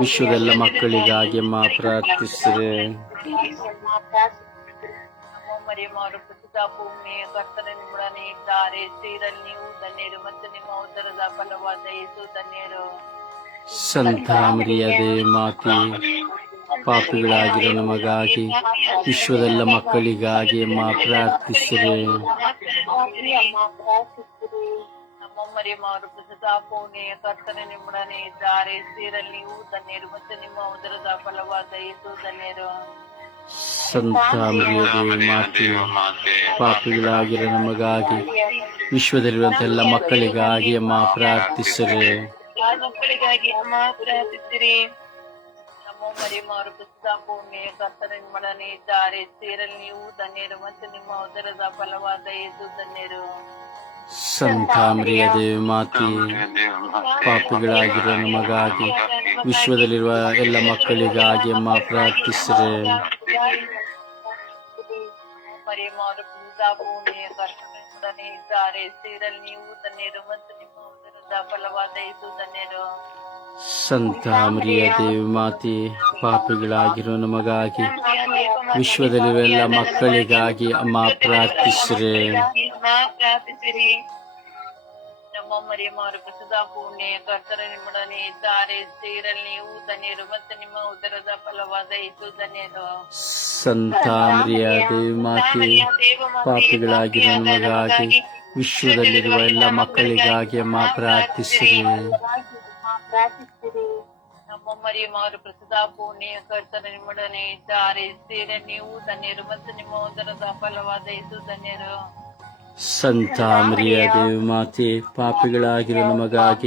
ವಿಶ್ವದೆಲ್ಲ ಮಕ್ಕಳಿಗಾಗಿ ಮಾ ಪ್ರಾರ್ಥಿಸಿರಿ. ಮರಿಯಮ್ಮವರು ಪ್ರಸ್ತುತ ಪೂರ್ಣೆಯ ಕರ್ತನ ನಿಮ್ಮೊಡನೆ ಇದ್ದಾರೆ, ಸ್ತ್ರೀಯರಲ್ಲಿ ನೀವು ಧನ್ಯರು ಮತ್ತು ನಿಮ್ಮ ಉದರದ ಫಲವಾದ ಯೇಸು ಧನ್ಯರು. ಸಂತ ಮರಿಯ ದೇವಮಾತೆ, ಪಾಪಿಗಳಾಗಿರೋ ನಮಗಾಗಿ ವಿಶ್ವದೆಲ್ಲ ಮಕ್ಕಳಿಗಾಗಿ ಮಾ ಪ್ರಾರ್ಥಿಸಿರಿ. ನಮ್ಮ ಮರಿಯಮ್ಮವರು ಪ್ರಸ್ತುತ ಪೂರ್ಣೆಯ ಕರ್ತನ ನಿಮ್ಮೊಡನೆ ಇದ್ದಾರೆ, ಸ್ತ್ರೀಯರಲ್ಲಿ ನೀವು ಧನ್ಯರು ಮತ್ತು ನಿಮ್ಮ ಉದರದ ಫಲವಾದ ಯೇಸು ಧನ್ಯರು. ಸಂತ ಮರಿಯ ದೇವಮಾತೆ, ಪಾಪಿಗಳಾಗಿರೋ ನಮಗಾಗಿ ವಿಶ್ವದಲ್ಲಿರುವಂತೆಲ್ಲ ಮಕ್ಕಳಿಗಾಗಿ ಮಾ ಪ್ರಾರ್ಥಿಸಿರಿ. ಮಕ್ಕಳಿಗಾಗಿ ಅಮ್ಮ ಪ್ರಾರ್ಥಿಸಿರಿ. ನಮ್ಮ ಮರಿಯಮ್ಮವರು ಪ್ರಸ್ತುತ ಪೂರ್ಣೆಯ ಕರ್ತನ ನಿಮ್ಮೊಡನೆ ಇದ್ದಾರೆ, ಸ್ತ್ರೀಯರಲ್ಲಿ ನೀವು ಧನ್ಯರು ಮತ್ತು ನಿಮ್ಮ ಉದರದ ಫಲವಾದ ಯೇಸು ಧನ್ಯರು. ಸಂತ ಮರಿಯ ದೇವಮಾತೆ, ಪಾಪಿಗಳಾಗಿರೋ ನಮಗಾಗಿ ವಿಶ್ವದಲ್ಲಿರುವ ಎಲ್ಲ ಮಕ್ಕಳಿಗಾಗಿ ಮಾ ಪ್ರಾರ್ಥಿಸಿರಿ. ಮರಿಯಮ್ಮವರು ಪ್ರಸ್ತುತ ಪೂರ್ಣೆಯ ಕರ್ತನ ನಿಮ್ಮೊಡನೆ ಇದ್ದಾರೆ, ಸ್ತ್ರೀಯರಲ್ಲಿ ನೀವು ಧನ್ಯರು ಮತ್ತು ನಿಮ್ಮ ಉದರದ ಫಲವಾದ ಯೇಸು ಧನ್ಯರು. ಸಂತ ಮರಿಯ ದೇವಿ ಮಾತೆ, ಪಾಪಿಗಳಾಗಿರೋ ನಮಗಾಗಿ, ವಿಶ್ವದಲ್ಲಿರುವ ಎಲ್ಲ ಮಕ್ಕಳಿಗಾಗಿ ಅಮ್ಮ ಪ್ರಾರ್ಥಿಸ್ರೆ. ಪ್ರಾರ್ಥಿಸಿರಿ. ನಮ್ಮ ಮರಿಯಮ್ಮರ ಪ್ರಸಿದ್ಧ ಪುಣ್ಯ ಕರ್ತರ ನಿಮ್ಮೊಡನೆ ಇದ್ದಾರೆ, ಸ್ತ್ರೀಯರಲ್ಲಿ ನೀವು ಧನ್ಯರು ಮತ್ತು ನಿಮ್ಮ ಉದರದ ಫಲವಾದ ಯೇಸು ಧನ್ಯರು. ಸಂತ ಮರಿಯ ದೇವಿ ಮಾತೆ, ಪಾಪಿಗಳಾಗಿರೋ ನಮಗಾಗಿ, ವಿಶ್ವದಲ್ಲಿರುವ ಎಲ್ಲ ಮಕ್ಕಳಿಗಾಗಿ ಅಮ್ಮ ಪ್ರಾರ್ಥಿಸಿರಿ. ನಮ್ಮ ಮರಿಯಮ್ಮರ ಪ್ರಸಿದ್ಧ ಪುಣ್ಯ ಕರ್ತರ ನಿಮ್ಮೊಡನೆ ಇದ್ದಾರೆ, ಸ್ತ್ರೀಯರಲ್ಲಿ ನೀವು ಧನ್ಯರು ಮತ್ತು ನಿಮ್ಮ ಉದರದ ಫಲವಾದ ಯೇಸು ಧನ್ಯರು. ಸಂತ ಮರಿಯ ದೇವಿ ಮಾತೆ, ಪಾಪಿಗಳಾಗಿರೋ ನಮಗಾಗಿ,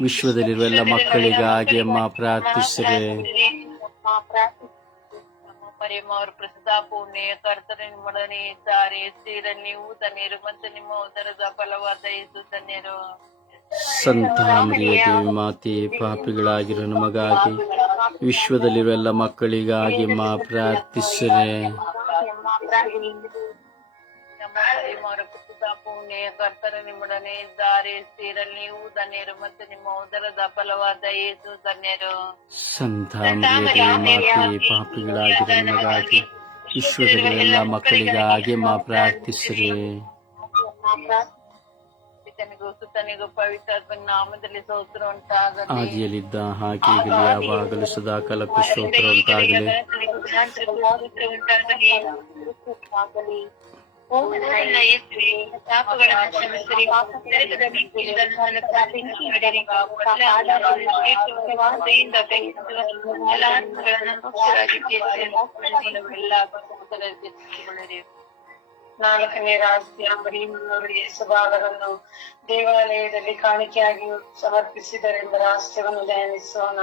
ವಿಶ್ವದಲ್ಲಿರುವ ಎಲ್ಲ ಮಕ್ಕಳಿಗಾಗಿ ಅಮ್ಮ ಪ್ರಾರ್ಥಿಸಿರಿ. ನಮ್ಮ ಮರಿಯಮ್ಮರ ಪ್ರಸಿದ್ಧ ಪುಣ್ಯ ಕರ್ತರ ನಿಮ್ಮೊಡನೆ ಇದ್ದಾರೆ, ಸ್ತ್ರೀಯರಲ್ಲಿ ನೀವು ಧನ್ಯರು ಮತ್ತು ನಿಮ್ಮ ಉದರದ ಫಲವಾದ ಯೇಸು ಧನ್ಯರು. ಸಂತ ಮರಿಯ ದೇವಿ ಮಾತೆ, ಪಾಪಿಗಳಾಗಿರೋ ನಮಗಾಗಿ, ವಿಶ್ವದಲ್ಲಿರುವ ಎಲ್ಲ ಮಕ್ಕಳಿಗಾಗಿ ಅಮ್ಮ ಪ್ರಾರ್ಥಿಸಿರಿ. ನಮ್ಮ ಮರಿಯಮ್ಮರ ಪ್ರಸಿದ್ಧ ಪುಣ್ಯ ಕರ್ತರ ನಿಮ್ಮೊಡನೆ ಇದ್ದಾರೆ, ಸ್ತ್ರೀಯರಲ್ಲಿ ನೀವು ಧನ್ಯರು ಮತ್ತು ನಿಮ್ಮ ಉದರದ ಫಲವಾದ ಯೇಸು ಧನ್ಯರು. ಸಂತ ಮರಿಯ ದೇವಿ ಮಾತೆ, ಪಾಪಿಗಳಾಗಿರೋ ನಮಗಾಗಿ, ವಿಶ್ವದಲ್ಲಿರುವ ಎಲ್ಲ ಮಕ್ಕಳಿಗಾಗಿ ಅಮ್ಮ ಪ್ರಾರ್ಥಿಸಿರಿ. ಪಿತನಿಗೂ ಸುತನಿಗೂ ಪವಿತ್ರಾತ್ಮನ ನಾಮದಲ್ಲಿ ಸ್ತೋತ್ರ ಉಂಟಾಗಲಿ. ಆದಿಯಲ್ಲಿದ್ದ ಹಾಗೆ ಈಗಲೂ ಯಾವಾಗಲೂ ಸದಾಕಾಲಕ್ಕೂ ಸ್ತೋತ್ರ ಉಂಟಾಗಲಿ. ನನ್ನ ಯೇಸುವೇ, ಪಾಪಗಳನ್ನು ಕ್ಷಮಿಸಿರಿ, ನರಕದ ಬೆಂಕಿಯಿಂದ ನನ್ನನ್ನು ಕಾಪಾಡಿರಿ, ವಾಸೆಯಿಂದ ಬೆಂಕಿಸುವ ಎಲ್ಲ ಆತ್ಮಗಳನ್ನು ಮುಕ್ತರಾಗಿ ಎಲ್ಲ ಅಪರಾಧಗಳಿರಿ. ನಾಲ್ಕನೇ ರಹಸ್ಯ, ಮರಿಯಮ್ಮನವರಿಗೆ ಯೇಸುಬಾಲರನ್ನು ದೇವಾಲಯದಲ್ಲಿ ಕಾಣಿಕೆಯಾಗಿ ಸಮರ್ಪಿಸಿದರೆಂಬ ರಹಸ್ಯವನ್ನು ಧ್ಯಾನಿಸೋಣ.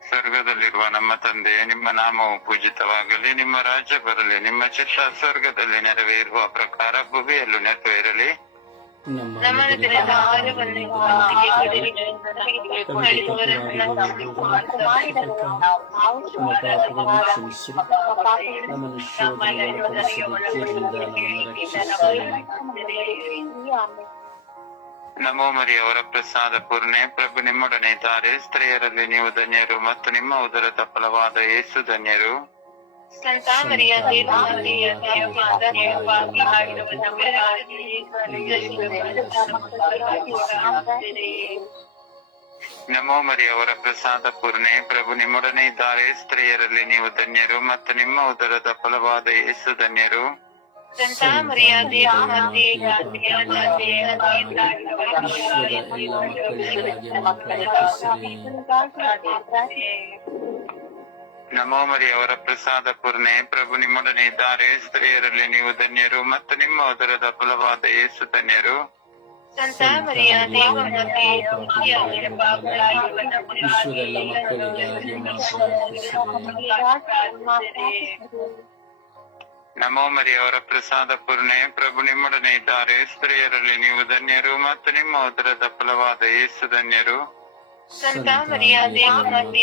ಸ್ವರ್ಗದಲ್ಲಿರುವ ನಮ್ಮ ತಂದೆ, ನಿಮ್ಮ ನಾಮವು ಪೂಜಿತವಾಗಲಿ, ನಿಮ್ಮ ರಾಜ್ಯ ಬರಲಿ, ನಿಮ್ಮ ಚಿತ್ತ ಸ್ವರ್ಗದಲ್ಲಿ ನೆರವೇರುವ ಪ್ರಕಾರ ಭೂಮಿಯಲ್ಲೂ ನೆರವೇರಲಿ. ನಮ್ಮ ದಿನದ ಆಹಾರವನ್ನು ನಮಗೆ ಕೊಡಿರಿ, ನಮಗೆ ಮಾಡಿದವರನ್ನು ನಾವು ನಮೋ ಮರಿಯವರ ಪ್ರಸಾದ ಪೂರ್ಣೆ, ಪ್ರಭು ನಿಮ್ಮೊಡನೆ ಇದ್ದಾರೆ, ಸ್ತ್ರೀಯರಲ್ಲಿ ನೀವು ಧನ್ಯರು ಮತ್ತು ನಿಮ್ಮ ಉದರದ ಫಲವಾದ ಯೇಸು ಧನ್ಯರು. ಸಂತ ಮರಿಯ ದೇವಮಾತೆಯ ಪಾಪಿಯಾಗಿರುವ ನಮಗಾಗಿ ನಮೋ ಮರಿಯವರ ಪ್ರಸಾದ ಪೂರ್ಣೆ, ಪ್ರಭು ನಿಮ್ಮೊಡನೆ ಇದ್ದಾರೆ, ಸ್ತ್ರೀಯರಲ್ಲಿ ನೀವು ಧನ್ಯರು ಮತ್ತು ನಿಮ್ಮ ಉದರದ ಫಲವಾದ ಯೇಸು ಧನ್ಯರು. ಸಂತ ಮರಿಯ ದೇವಮಾತೆಯ ನಮೋ ಮರಿಯವರ ಪ್ರಸಾದ ಪೂರ್ಣೆ, ಪ್ರಭು ನಿಮ್ಮೊಡನೆ ಇದ್ದಾರೆ, ಸ್ತ್ರೀಯರಲ್ಲಿ ನೀವು ಧನ್ಯರು ಮತ್ತು ನಿಮ್ಮ ಉದರದ ಫಲವಾದ ಯೇಸು ಧನ್ಯರು. ಸಂತ ಮರಿಯ ದೇವಮಾತೆಯ ನಮೋ ಮರಿಯವರ ಪ್ರಸಾದ ಪೂರ್ಣೆ, ಪ್ರಭು ನಿಮ್ಮೊಡನೆ ಇದ್ದಾರೆ, ಸ್ತ್ರೀಯರಲ್ಲಿ ನೀವು ಧನ್ಯರು ಮತ್ತು ನಿಮ್ಮ ಉದರದ ಫಲವಾದ ಯೇಸು ಧನ್ಯರು. ಸಂತ ಮರಿಯ ದೇವಮಾತೆಯ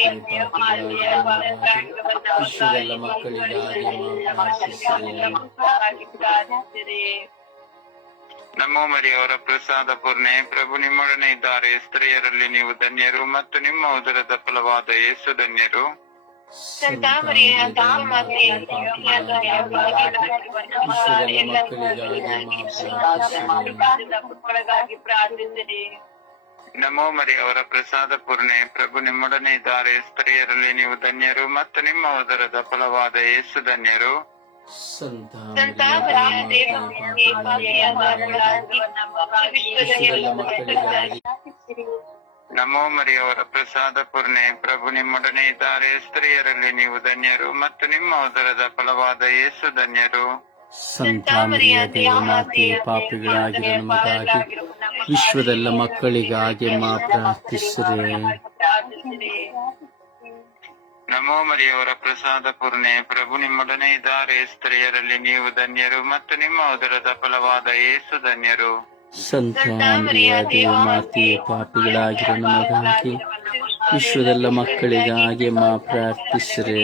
ನಮೋ ಮರಿಯವರ ಪ್ರಸಾದ ಪೂರ್ಣೆ, ಪ್ರಭು ನಿಮ್ಮೊಡನೆ ಇದ್ದಾರೆ, ಸ್ತ್ರೀಯರಲ್ಲಿ ನೀವು ಧನ್ಯರು ಮತ್ತು ನಿಮ್ಮ ಉದರದ ಫಲವಾದ ಯೇಸು ಧನ್ಯರು. ಸಂತ ಮರಿಯ ದೇವಮಾತೆಯ ಮಕ್ಕಳಿಗಾಗಿ ಪ್ರಾರ್ಥಿಸಿರಿ. ನಮೋ ಮರಿಯವರ ಪ್ರಸಾದ ಪೂರ್ಣೆ, ಪ್ರಭು ನಿಮ್ಮೊಡನೆ ಇದ್ದಾರೆ, ಸ್ತ್ರೀಯರಲ್ಲಿ ನೀವು ಧನ್ಯರು ಮತ್ತು ನಿಮ್ಮ ಉದರದ ಫಲವಾದ ಯೇಸು ಧನ್ಯರು. ಸಂತ ಮರಿಯ ದೇವಮಾತೆಯ ನಮೋ ಮರಿಯವರ ಪ್ರಸಾದ ಪೂರ್ಣೆ, ಪ್ರಭು ನಿಮ್ಮೊಡನೆ ಇದ್ದಾರೆ, ಸ್ತ್ರೀಯರಲ್ಲಿ ನೀವು ಧನ್ಯರು ಮತ್ತು ನಿಮ್ಮ ಉದರದ ಫಲವಾದ ಯೇಸು ಧನ್ಯರು. ಸಂತ ಮರಿಯ ದೇವಮಾತೆ, ಪಾಪಿಗಳಾಗಿರೋ ನಮಗಾಗಿ, ವಿಶ್ವದೆಲ್ಲ ಮಕ್ಕಳಿಗಾಗಿ ಅಮ್ಮ ಪ್ರಾರ್ಥಿಸಿರಿ. ನಮೋ ಮರಿಯವರ ಪ್ರಸಾದ ಪೂರ್ಣೆ, ಪ್ರಭು ನಿಮ್ಮೊಡನೆ ಇದ್ದಾರೆ, ಸ್ತ್ರೀಯರಲ್ಲಿ ನೀವು ಧನ್ಯರು ಮತ್ತು ನಿಮ್ಮ ಉದರದ ಫಲವಾದ ಯೇಸು ಧನ್ಯರು. ಸಂತ ಮರಿಯ ದೇವಮಾತೆ, ಪಾಪಿಗಳಾಗಿರೋ ನಮಗಾಗಿ, ವಿಶ್ವದೆಲ್ಲ ಮಕ್ಕಳಿಗಾಗಿ ಅಮ್ಮ ಪ್ರಾರ್ಥಿಸಿರಿ.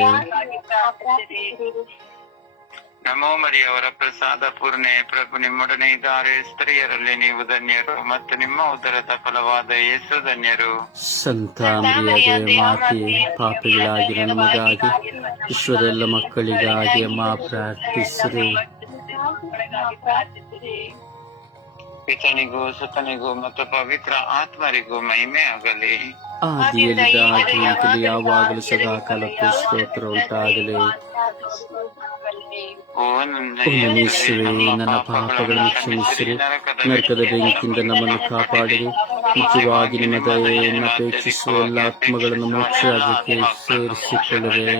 ನಮೋ ಮರಿಯವರ ಪ್ರಸಾದ ಪೂರ್ಣೆ, ಪ್ರಭು ನಿಮ್ಮೊಡನೆ ಇದ್ದಾರೆ. ಸ್ತ್ರೀಯರಲ್ಲಿ ನೀವು ಧನ್ಯರು ಮತ್ತು ನಿಮ್ಮ ಉದರದ ಫಲವಾದ ಯೇಸು ಧನ್ಯರು. ಸಂತ ಮರಿಯದೇ ಮಾತೆ, ಪಾಪಿಗಳಾಗಿರೋ ನಮಗಾಗಿ ವಿಶ್ವದ ಎಲ್ಲ ಮಕ್ಕಳಿಗಾಗಿ ಅಮ್ಮ ಪ್ರಾರ್ಥಿಸಿರಿ. ಪಿತನಿಗೂ ಸುತನಿಗೂ ಮತ್ತು ಪವಿತ್ರ ಆತ್ಮರಿಗೂ ಮಹಿಮೆ ಆಗಲಿ. ಆದಿಯಲ್ಲಿದ್ದಾಗಿ ಈಗಲೂ ಯಾವಾಗಲೂ ಸದಾ ಕಾಲಕ್ಕೂ ಸ್ತೋತ್ರ ಉಂಟಾಗಲಿ. ಓ ನನ್ನ ಯೇಸುವೇ, ನನ್ನ ಪಾಪಗಳನ್ನು ಕ್ಷಮಿಸಿರಿ, ನರಕದ ಬೆಂಕಿಯಿಂದ ನಮ್ಮನ್ನು ಕಾಪಾಡಿರಿ, ಮುಖ್ಯವಾಗಿ ನಿಮ್ಮ ದಯೆಯನ್ನು ಅಪೇಕ್ಷಿಸುವ ಎಲ್ಲ ಆತ್ಮಗಳನ್ನು ಮೋಕ್ಷ ರಾಜ್ಯಕ್ಕೆ ಸೇರಿಸಿಕೊಳ್ಳಿರಿ.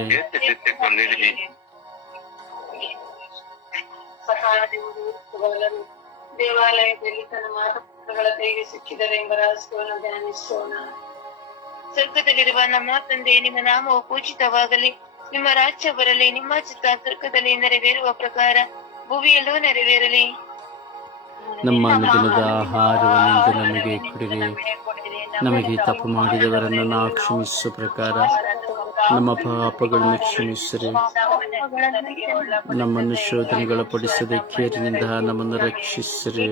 ದೇವಾಲಯದಲ್ಲಿ ತನ್ನ ಮಾತುಗಳ ಕೈಗೆ ಸಿಕ್ಕಿದರೆ ಎಂಬ ರಹಸ್ಯವನ್ನು ಧ್ಯಾನಿಸೋಣ. ಸ್ವರ್ಗದಲ್ಲಿರುವ ನಮ್ಮ ತಂದೆ, ನಿಮ್ಮ ನಾಮವು ಪೂಜಿತವಾಗಲಿ, ನಿಮ್ಮ ರಾಜ್ಯ ಬರಲಿ, ನಿಮ್ಮ ಚಿತ್ತ ಸ್ವರ್ಗದಲ್ಲಿ ನೆರವೇರುವ ಪ್ರಕಾರ ಭೂಮಿಯಲ್ಲೂ ನೆರವೇರಲಿ. ನಮ್ಮ ಅನುದಿನದ ಆಹಾರವನ್ನು ನಮಗೆ ಕೊಡಿರಿ, ನಮಗೆ ತಪ್ಪು ಮಾಡಿದವರನ್ನು ನಾವು ಕ್ಷಮಿಸುವ ಪ್ರಕಾರ ನಮ್ಮ ಪಾಪಗಳನ್ನು ಕ್ಷಮಿಸಿರಿ, ನಮ್ಮನ್ನು ಶೋಧನೆಗಳ ಪಡಿಸದೆ ಕೇರಿನಿಂದ ನಮ್ಮನ್ನು ರಕ್ಷಿಸಿರಿ.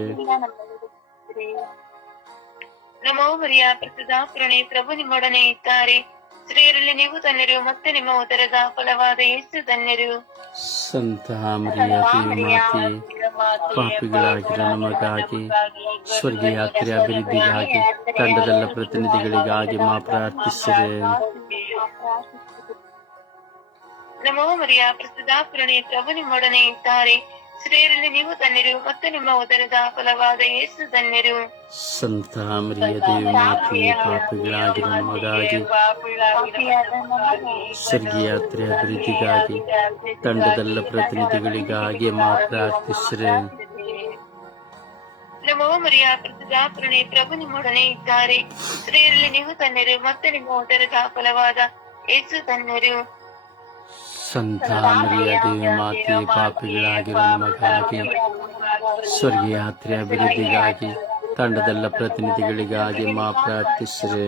ನಮೋ ಮರಿಯ ಪ್ರಸಿದ್ಧ ಪೂರ್ಣೆ, ಪ್ರಭು ನಿಮ್ಮೊಡನೆ ಇದ್ದಾರೆ. ಸ್ತ್ರೀಯರಲ್ಲಿ ನೀವು ಧನ್ಯರು ಮತ್ತು ನಿಮ್ಮ ಉದರದ ಫಲವಾದ ಯೇಸು ಧನ್ಯರು. ಸಂತ ಮರಿಯದೇ ಮಾತೆ, ಪಾಪಿಗಳಾಗಿರೋ ನಮಗಾಗಿ ಸ್ವರ್ಗ ಯಾತ್ರೆ ಅಭಿವೃದ್ಧಿಗಾಗಿ ತಂಡದಲ್ಲ ಪ್ರತಿನಿಧಿಗಳಿಗಾಗಿ ಮಾ ಪ್ರಾರ್ಥಿಸಿರಿ. ನಮೋ ಮರಿಯ ಪ್ರಸಿದ್ಧ ಪೂರ್ಣೆ, ಪ್ರಭು ನಿಮ್ಮೊಡನೆ ಇದ್ದಾರೆ. ಸ್ತ್ರೀಯರಲ್ಲಿ ನೀವು ಧನ್ಯರು ಮತ್ತು ನಿಮ್ಮ ಉದರದ ಫಲವಾದ ಯೇಸು ಧನ್ಯರು. ಸಂತ ಮರಿಯದೇ ಮಾತೆ, ಪಾಪಿಗಳಾಗಿರೋ ನಮಗಾಗಿ ಸ್ವರ್ಗಯಾತ್ರೆ ಅಭಿವೃದ್ಧಿಗಾಗಿ ತಂಡದಲ್ಲ ಪ್ರತಿನಿಧಿಗಳಿಗಾಗಿ ಮಾ ಪ್ರಾರ್ಥಿಸಿರಿ. ನಮೋ ಮರಿಯ ಪ್ರಸಿದ್ಧ ಪೂರ್ಣೆ, ಪ್ರಭು ನಿಮ್ಮೊಡನೆ ಇದ್ದಾರೆ. ಸ್ತ್ರೀಯರಲ್ಲಿ ನೀವು ಧನ್ಯರು ಮತ್ತು ನಿಮ್ಮ ಉದರದ ಫಲವಾದ ಯೇಸು ಧನ್ಯರು. ಸಂತ ಮರಿಯದೇ ಮಾತೆ, ಪಾಪಿಗಳಾಗಿರೋ ನಮಗಾಗಿ ಸ್ವರ್ಗಯಾತ್ರೆ ಅಭಿವೃದ್ಧಿಗಾಗಿ ತಂಡದಲ್ಲ ಪ್ರತಿನಿಧಿಗಳಿಗಾಗಿ ಮಾ ಪ್ರಾರ್ಥಿಸಿರಿ.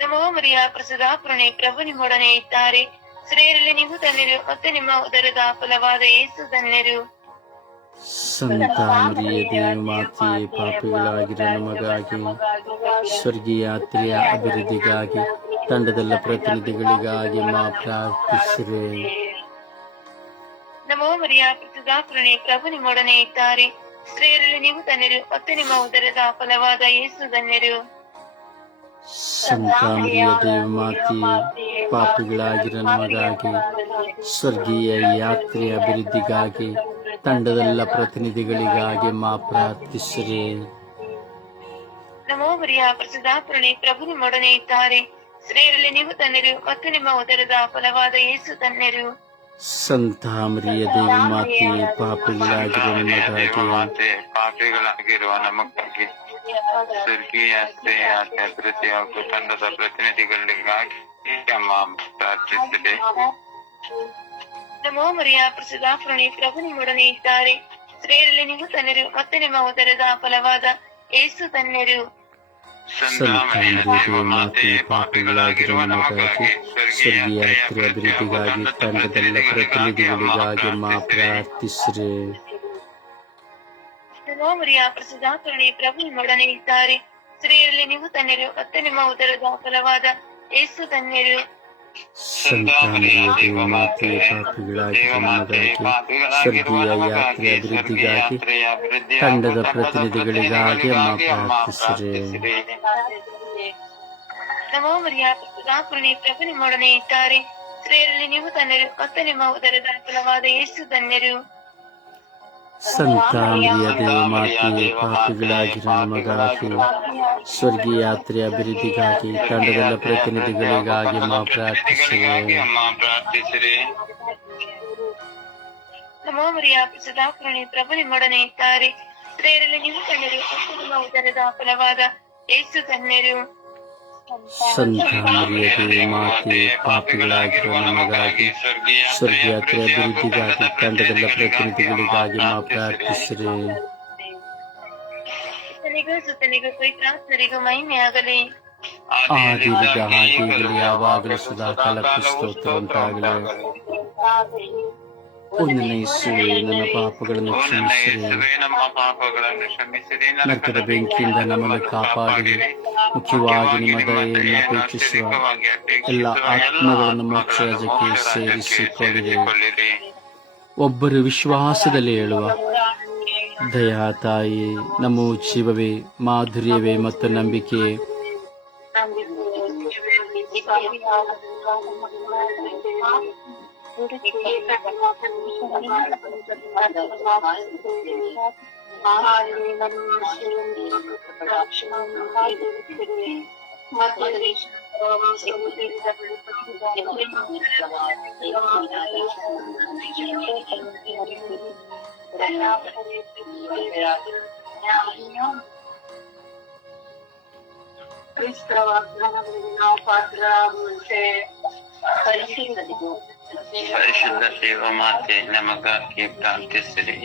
ನಮೋ ಮರಿಯ ಪ್ರಸಿದ್ಧ ಪೂರ್ಣೆ, ಪ್ರಭು ನಿಮ್ಮೊಡನೆ ಇದ್ದಾರೆ. ಸ್ತ್ರೀಯರಲ್ಲಿ ನೀವು ಧನ್ಯರು ಮತ್ತು ನಿಮ್ಮ ಉದರದ ಫಲವಾದ ಯೇಸು ಧನ್ಯರು. ಸಂತ ಮರಿಯದೇ ಮಾತೆ, ಪಾಪಿಗಳಾಗಿರೋ ನಮಗಾಗಿ ಸ್ವರ್ಗಯಾತ್ರೆಯ ಅಭಿವೃದ್ಧಿಗಾಗಿ ತಂಡದಲ್ಲ ಪ್ರತಿನಿಧಿಗಳಿಗಾಗಿ ಮಾ ಪ್ರಾರ್ಥಿಸಿರಿ. ನಮೋ ಮರಿಯ ಪ್ರಸಿದ್ಧ ಪೂರ್ಣೆ, ಪ್ರಭು ನಿಮ್ಮೊಡನೆ ಇದ್ದಾರೆ. ಸ್ತ್ರೀಯರಲ್ಲಿ ನೀವು ಧನ್ಯರು ಮತ್ತು ನಿಮ್ಮ ಉದರದ ಫಲವಾದ ಯೇಸು ಧನ್ಯರು. ಸಂತ ಮರಿಯದೇ ಮಾತೆ, ಪಾಪಿಗಳಾಗಿರೋ ನಮಗಾಗಿ ಸ್ವರ್ಗೀಯ ಯಾತ್ರೆಯ ಅಭಿವೃದ್ಧಿಗಾಗಿ ತಂಡದಲ್ಲ ಪ್ರತಿನಿಧಿಗಳಿಗಾಗಿ ಮಾ ಪ್ರಾರ್ಥಿಸಿರಿ. ನಮೋ ಮರಿಯ ಪ್ರಸಿದ್ಧ ಪೂರ್ಣೆ, ಪ್ರಭು ನಿಮ್ಮೊಡನೆ ಇದ್ದಾರೆ. ಸ್ತ್ರೀಯರಲ್ಲಿ ನೀವು ಧನ್ಯರು ಮತ್ತು ನಿಮ್ಮ ಉದರದ ಫಲವಾದ ಯೇಸು ಧನ್ಯರು. ಸಂತ ಮರಿಯದೇ ಮಾತೆ, ಪಾಪಿಗಳಾಗಿರೋ ನಮಗಾಗಿ ಪಾಪಿಗಳಾಗಿರುವ ನಮಗಾಗಿ ಸ್ವರ್ಗೀಯ ಅಭಿವೃದ್ಧಿ ಹಾಗೂ ತಂಡದ ಪ್ರತಿನಿಧಿಗಳಿಗಾಗಿ ಅಮ್ಮ ಪ್ರಾರ್ಥಿಸಿದೆ. ನಮೋ ಮರಿಯ ಪ್ರಸಿದ್ಧ ಪೂರ್ಣೆ, ಪ್ರಭು ನಿಮ್ಮೊಡನೆ ಇದ್ದಾರೆ. ಸ್ತ್ರೀಯರಲ್ಲಿ ನೀವು ಧನ್ಯರು ಮತ್ತು ನಿಮ್ಮ ಉದರದ ಫಲವಾದ ಯೇಸು ಧನ್ಯರು. ಸಂತ ಮರಿಯದೇ ಮಾತೆ, ಪಾಪಿಗಳಾಗಿರೋ ನಮಗಾಗಿ ಸ್ವರ್ಗೀಯ ಯಾತ್ರೆ ಅಭಿವೃದ್ಧಿಗಾಗಿ ತಂಡದಲ್ಲ ಪ್ರತಿನಿಧಿಗಳಿಗಾಗಿ ಮಾ ಪ್ರಾರ್ಥಿಸಿರಿ. ನಮೋ ಮರಿಯ ಪ್ರಸಿದ್ಧ ಪೂರ್ಣೆ, ಪ್ರಭು ನಿಮ್ಮೊಡನೆ ಇದ್ದಾರೆ. ಸ್ತ್ರೀಯರಲ್ಲಿ ನೀವು ಧನ್ಯರು ಮತ್ತು ನಿಮ್ಮ ಉದರದ ಫಲವಾದ ಯೇಸು ಧನ್ಯರು. ಸಂತ ಮರಿಯದೇ ಮಾತೆ, ಪಾಪಿಗಳಾಗಿರೋ ನಮಗಾಗಿ ಸ್ವರ್ಗೀಯ ಯಾತ್ರೆ ಅಭಿವೃದ್ಧಿಗಾಗಿ ತಂಡದ ಪ್ರತಿನಿಧಿಗಳಿಗಾಗಿ ಮಾ ಪ್ರಾರ್ಥಿಸಿರಿ. ನಮೋ ಮರಿಯ ಪ್ರಸಿದ್ಧ ಪೂರ್ಣೆ, ಪ್ರಭು ನಿಮ್ಮೊಡನೆ ಇದ್ದಾರೆ. ಸ್ತ್ರೀಯರಲ್ಲಿ ನೀವು ಧನ್ಯರು ಮತ್ತು ನಿಮ್ಮ ಉದರದ ಫಲವಾದ ಯೇಸು ಧನ್ಯರು. ಸಂತ ಮರಿಯದೇ ಮಾತೆ, ಪಾಪಿಗಳಾಗಿರೋ ನಮಗಾಗಿ ಸ್ವರ್ಗೀಯ ಯಾತ್ರೆ ಅಭಿವೃದ್ಧಿಗಾಗಿ ತಂಡದಲ್ಲ ಪ್ರತಿನಿಧಿಗಳಿಗಾಗಿ ಮಾ ಪ್ರಾರ್ಥಿಸಿರಿ. ನಮೋ ಮರಿಯ ಪ್ರಸಿದ್ಧ ಪೂರ್ಣೆ, ಪ್ರಭು ನಿಮ್ಮೊಡನೆ ಇದ್ದಾರೆ. ಸ್ತ್ರೀಯರಲ್ಲಿ ನೀವು ಧನ್ಯರು ಮತ್ತು ನಿಮ್ಮ ಉದರದ ಫಲವಾದ ಯೇಸು ಧನ್ಯರು. ಸಂತ ಮರಿಯದೇ ಮಾತೆ, ಪಾಪಿಗಳಾಗಿರೋ ನಮಗಾಗಿ ಸ್ವರ್ಗಯಾತ್ರೆ ಅಭಿವೃದ್ಧಿಗಾಗಿ ತಂಡದಲ್ಲ ಪ್ರತಿನಿಧಿಗಳಿಗಾಗಿ ಮಾ ಪ್ರಾರ್ಥಿಸಿರಿ. ಸುತನಿಗೂ ಸುತನಿಗೂ ಪವಿತ್ರಾತ್ಮರಿಗೂ ಮಹಿಮೆಯಾಗಲಿ. ಆದಿಯಿಂದ ಹಾಗೆಯೇ ಯಾವಾಗಲೂ ಸದಾ ಕಾಲಕ್ಕೂ ಸ್ತೋತ್ರ ಉಂಟಾಗಲಿ. ಓ ನನ್ನ ಯೇಸುವೆ, ನನ್ನ ಪಾಪಗಳನ್ನು ಓ ನನ್ನ ಕ್ಷಮಿಸಿರಿ, ಯೇಸುವೆ, ನಮ್ಮ ಪಾಪಗಳನ್ನು ಕ್ಷಮಿಸಿರಿ, ನರಕದ ಬೆಂಕಿಯಿಂದ ನಮ್ಮನ್ನು ಕಾಪಾಡಿರಿ. ಮುಖ್ಯವಾಗಿ ನಿಮ್ಮ ದಯೆಯನ್ನು ಅಪೇಕ್ಷಿಸುವ ಎಲ್ಲ ಆತ್ಮಗಳನ್ನು ಮೋಕ್ಷರಾಜ್ಯಕ್ಕೆ ಸೇರಿಸಿಕೊಳ್ಳಿರಿ. ಒಬ್ಬರು ವಿಶ್ವಾಸದಲ್ಲಿ ಹೇಳುವ ದಯಾ ತಾಯಿ, ನಮ್ಮ ಜೀವವೇ, ಮಾಧುರ್ಯವೇ ಮತ್ತು ನಂಬಿಕೆಯೇ, ಕ್ರಿಸ್ತರ ವಾಗ್ದಾನಗಳಿಗೆ ನಾವು ಪಾತ್ರರಾಗುವಂತೆ ಪರಿಶುದ್ಧ ದೇವ ಮಾತೆ, ನಮಗಾಗಿ ಪ್ರಾರ್ಥಿಸಿರಿ.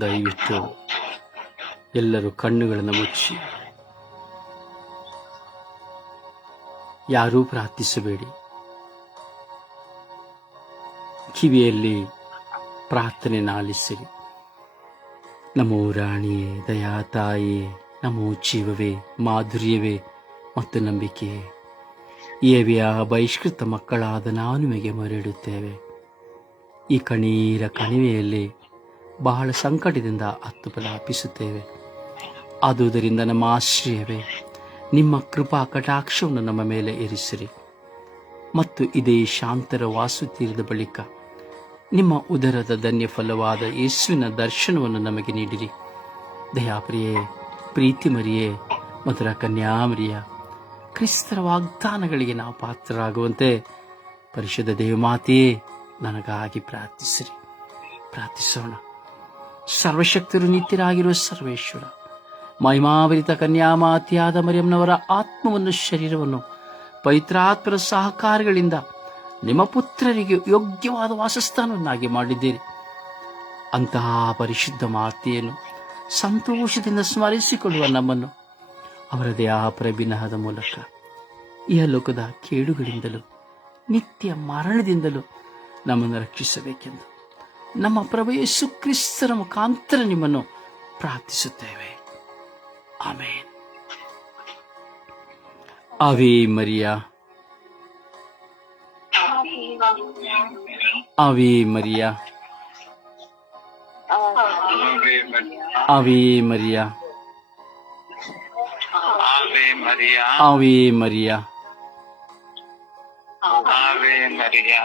ದಯವಿಟ್ಟು ಎಲ್ಲರೂ ಕಣ್ಣುಗಳನ್ನು ಮುಚ್ಚಿ, ಯಾರೂ ಪ್ರಾರ್ಥಿಸಬೇಡಿ. ಕಿವಿಯಲ್ಲಿ ಪ್ರಾರ್ಥನೆ ಆಲಿಸಿರಿ. ನಮೋ ರಾಣಿಯೇ, ದಯಾ ತಾಯಿಯೇ, ನಮೋ ಜೀವವೇ, ಮಾಧುರ್ಯವೇ ಮತ್ತು ನಂಬಿಕೆಯೇ, ಏವಿಯ ಬಹಿಷ್ಕೃತ ಮಕ್ಕಳಾದ ನಾವು ನಿಮಗೆ ಮೊರೆಯಿಡುತ್ತೇವೆ. ಈ ಕಣ್ಣೀರ ಕಣಿವೆಯಲ್ಲಿ ಬಹಳ ಸಂಕಟದಿಂದ ಹತ್ತು ಫಲಾಪಿಸುತ್ತೇವೆ. ಆದುದರಿಂದ ನಮ್ಮ ಆಶ್ರಯವೇ, ನಿಮ್ಮ ಕೃಪಾ ಕಟಾಕ್ಷವನ್ನು ನಮ್ಮ ಮೇಲೆ ಇರಿಸಿರಿ ಮತ್ತು ಇದೇ ಶಾಂತರ ವಾಸುತೀರದ ಬಳಿಕ ನಿಮ್ಮ ಉದರದ ಧನ್ಯ ಫಲವಾದ ಯೇಸುವಿನ ದರ್ಶನವನ್ನು ನಮಗೆ ನೀಡಿರಿ. ದಯಾಪ್ರಿಯೇ, ಪ್ರೀತಿ ಮರಿಯೇ, ಮಧುರ ಕನ್ಯಾಮರಿಯ, ಕ್ರಿಸ್ತರ ವಾಗ್ದಾನಗಳಿಗೆ ನಾವು ಪಾತ್ರರಾಗುವಂತೆ ಪರಿಶುದ್ಧ ದೇವಮಾತೆಯೇ ನನಗಾಗಿ ಪ್ರಾರ್ಥಿಸಿರಿ. ಪ್ರಾರ್ಥಿಸೋಣ. ಸರ್ವಶಕ್ತರು ನಿತ್ಯರಾಗಿರುವ ಸರ್ವೇಶ್ವರ, ಮಹಿಮಾಭರಿತ ಕನ್ಯಾಮಾತೆಯಾದ ಮರಿಯಮ್ಮನವರ ಆತ್ಮವನ್ನು, ಶರೀರವನ್ನು ಪವಿತ್ರಾತ್ಮರ ಸಹಕಾರಗಳಿಂದ ನಿಮ್ಮ ಪುತ್ರರಿಗೆ ಯೋಗ್ಯವಾದ ವಾಸಸ್ಥಾನವನ್ನಾಗಿ ಮಾಡಿದ್ದೀರಿ. ಅಂತಹ ಪರಿಶುದ್ಧ ಮಾತೆಯನ್ನು ಸಂತೋಷದಿಂದ ಸ್ಮರಿಸಿಕೊಳ್ಳುವ ನಮ್ಮನ್ನು ಅವರ ದಯಾಪ್ರಭಿನಹದ ಮೂಲಕ ಇಹಲೋಕದ ಕೇಡುಗಳಿಂದಲೂ ನಿತ್ಯ ಮರಣದಿಂದಲೂ ನಮ್ಮನ್ನು ರಕ್ಷಿಸಬೇಕೆಂದು ನಮ್ಮ ಪ್ರಭು ಯೇಸು ಕ್ರಿಸ್ತರ ಮುಖಾಂತರ ನಿಮ್ಮನ್ನು ಪ್ರಾರ್ಥಿಸುತ್ತೇವೆ. ಆಮೇನ್. ಆವೆ ಮರಿಯಾ, ಆವೆ ಮರಿಯಾ, ಆವೆ ಮರಿಯಾ, ಆವೆ ಮರಿಯಾ, ಆವೆ ಮರಿಯಾ, ಆವೆ ಮರಿಯಾ.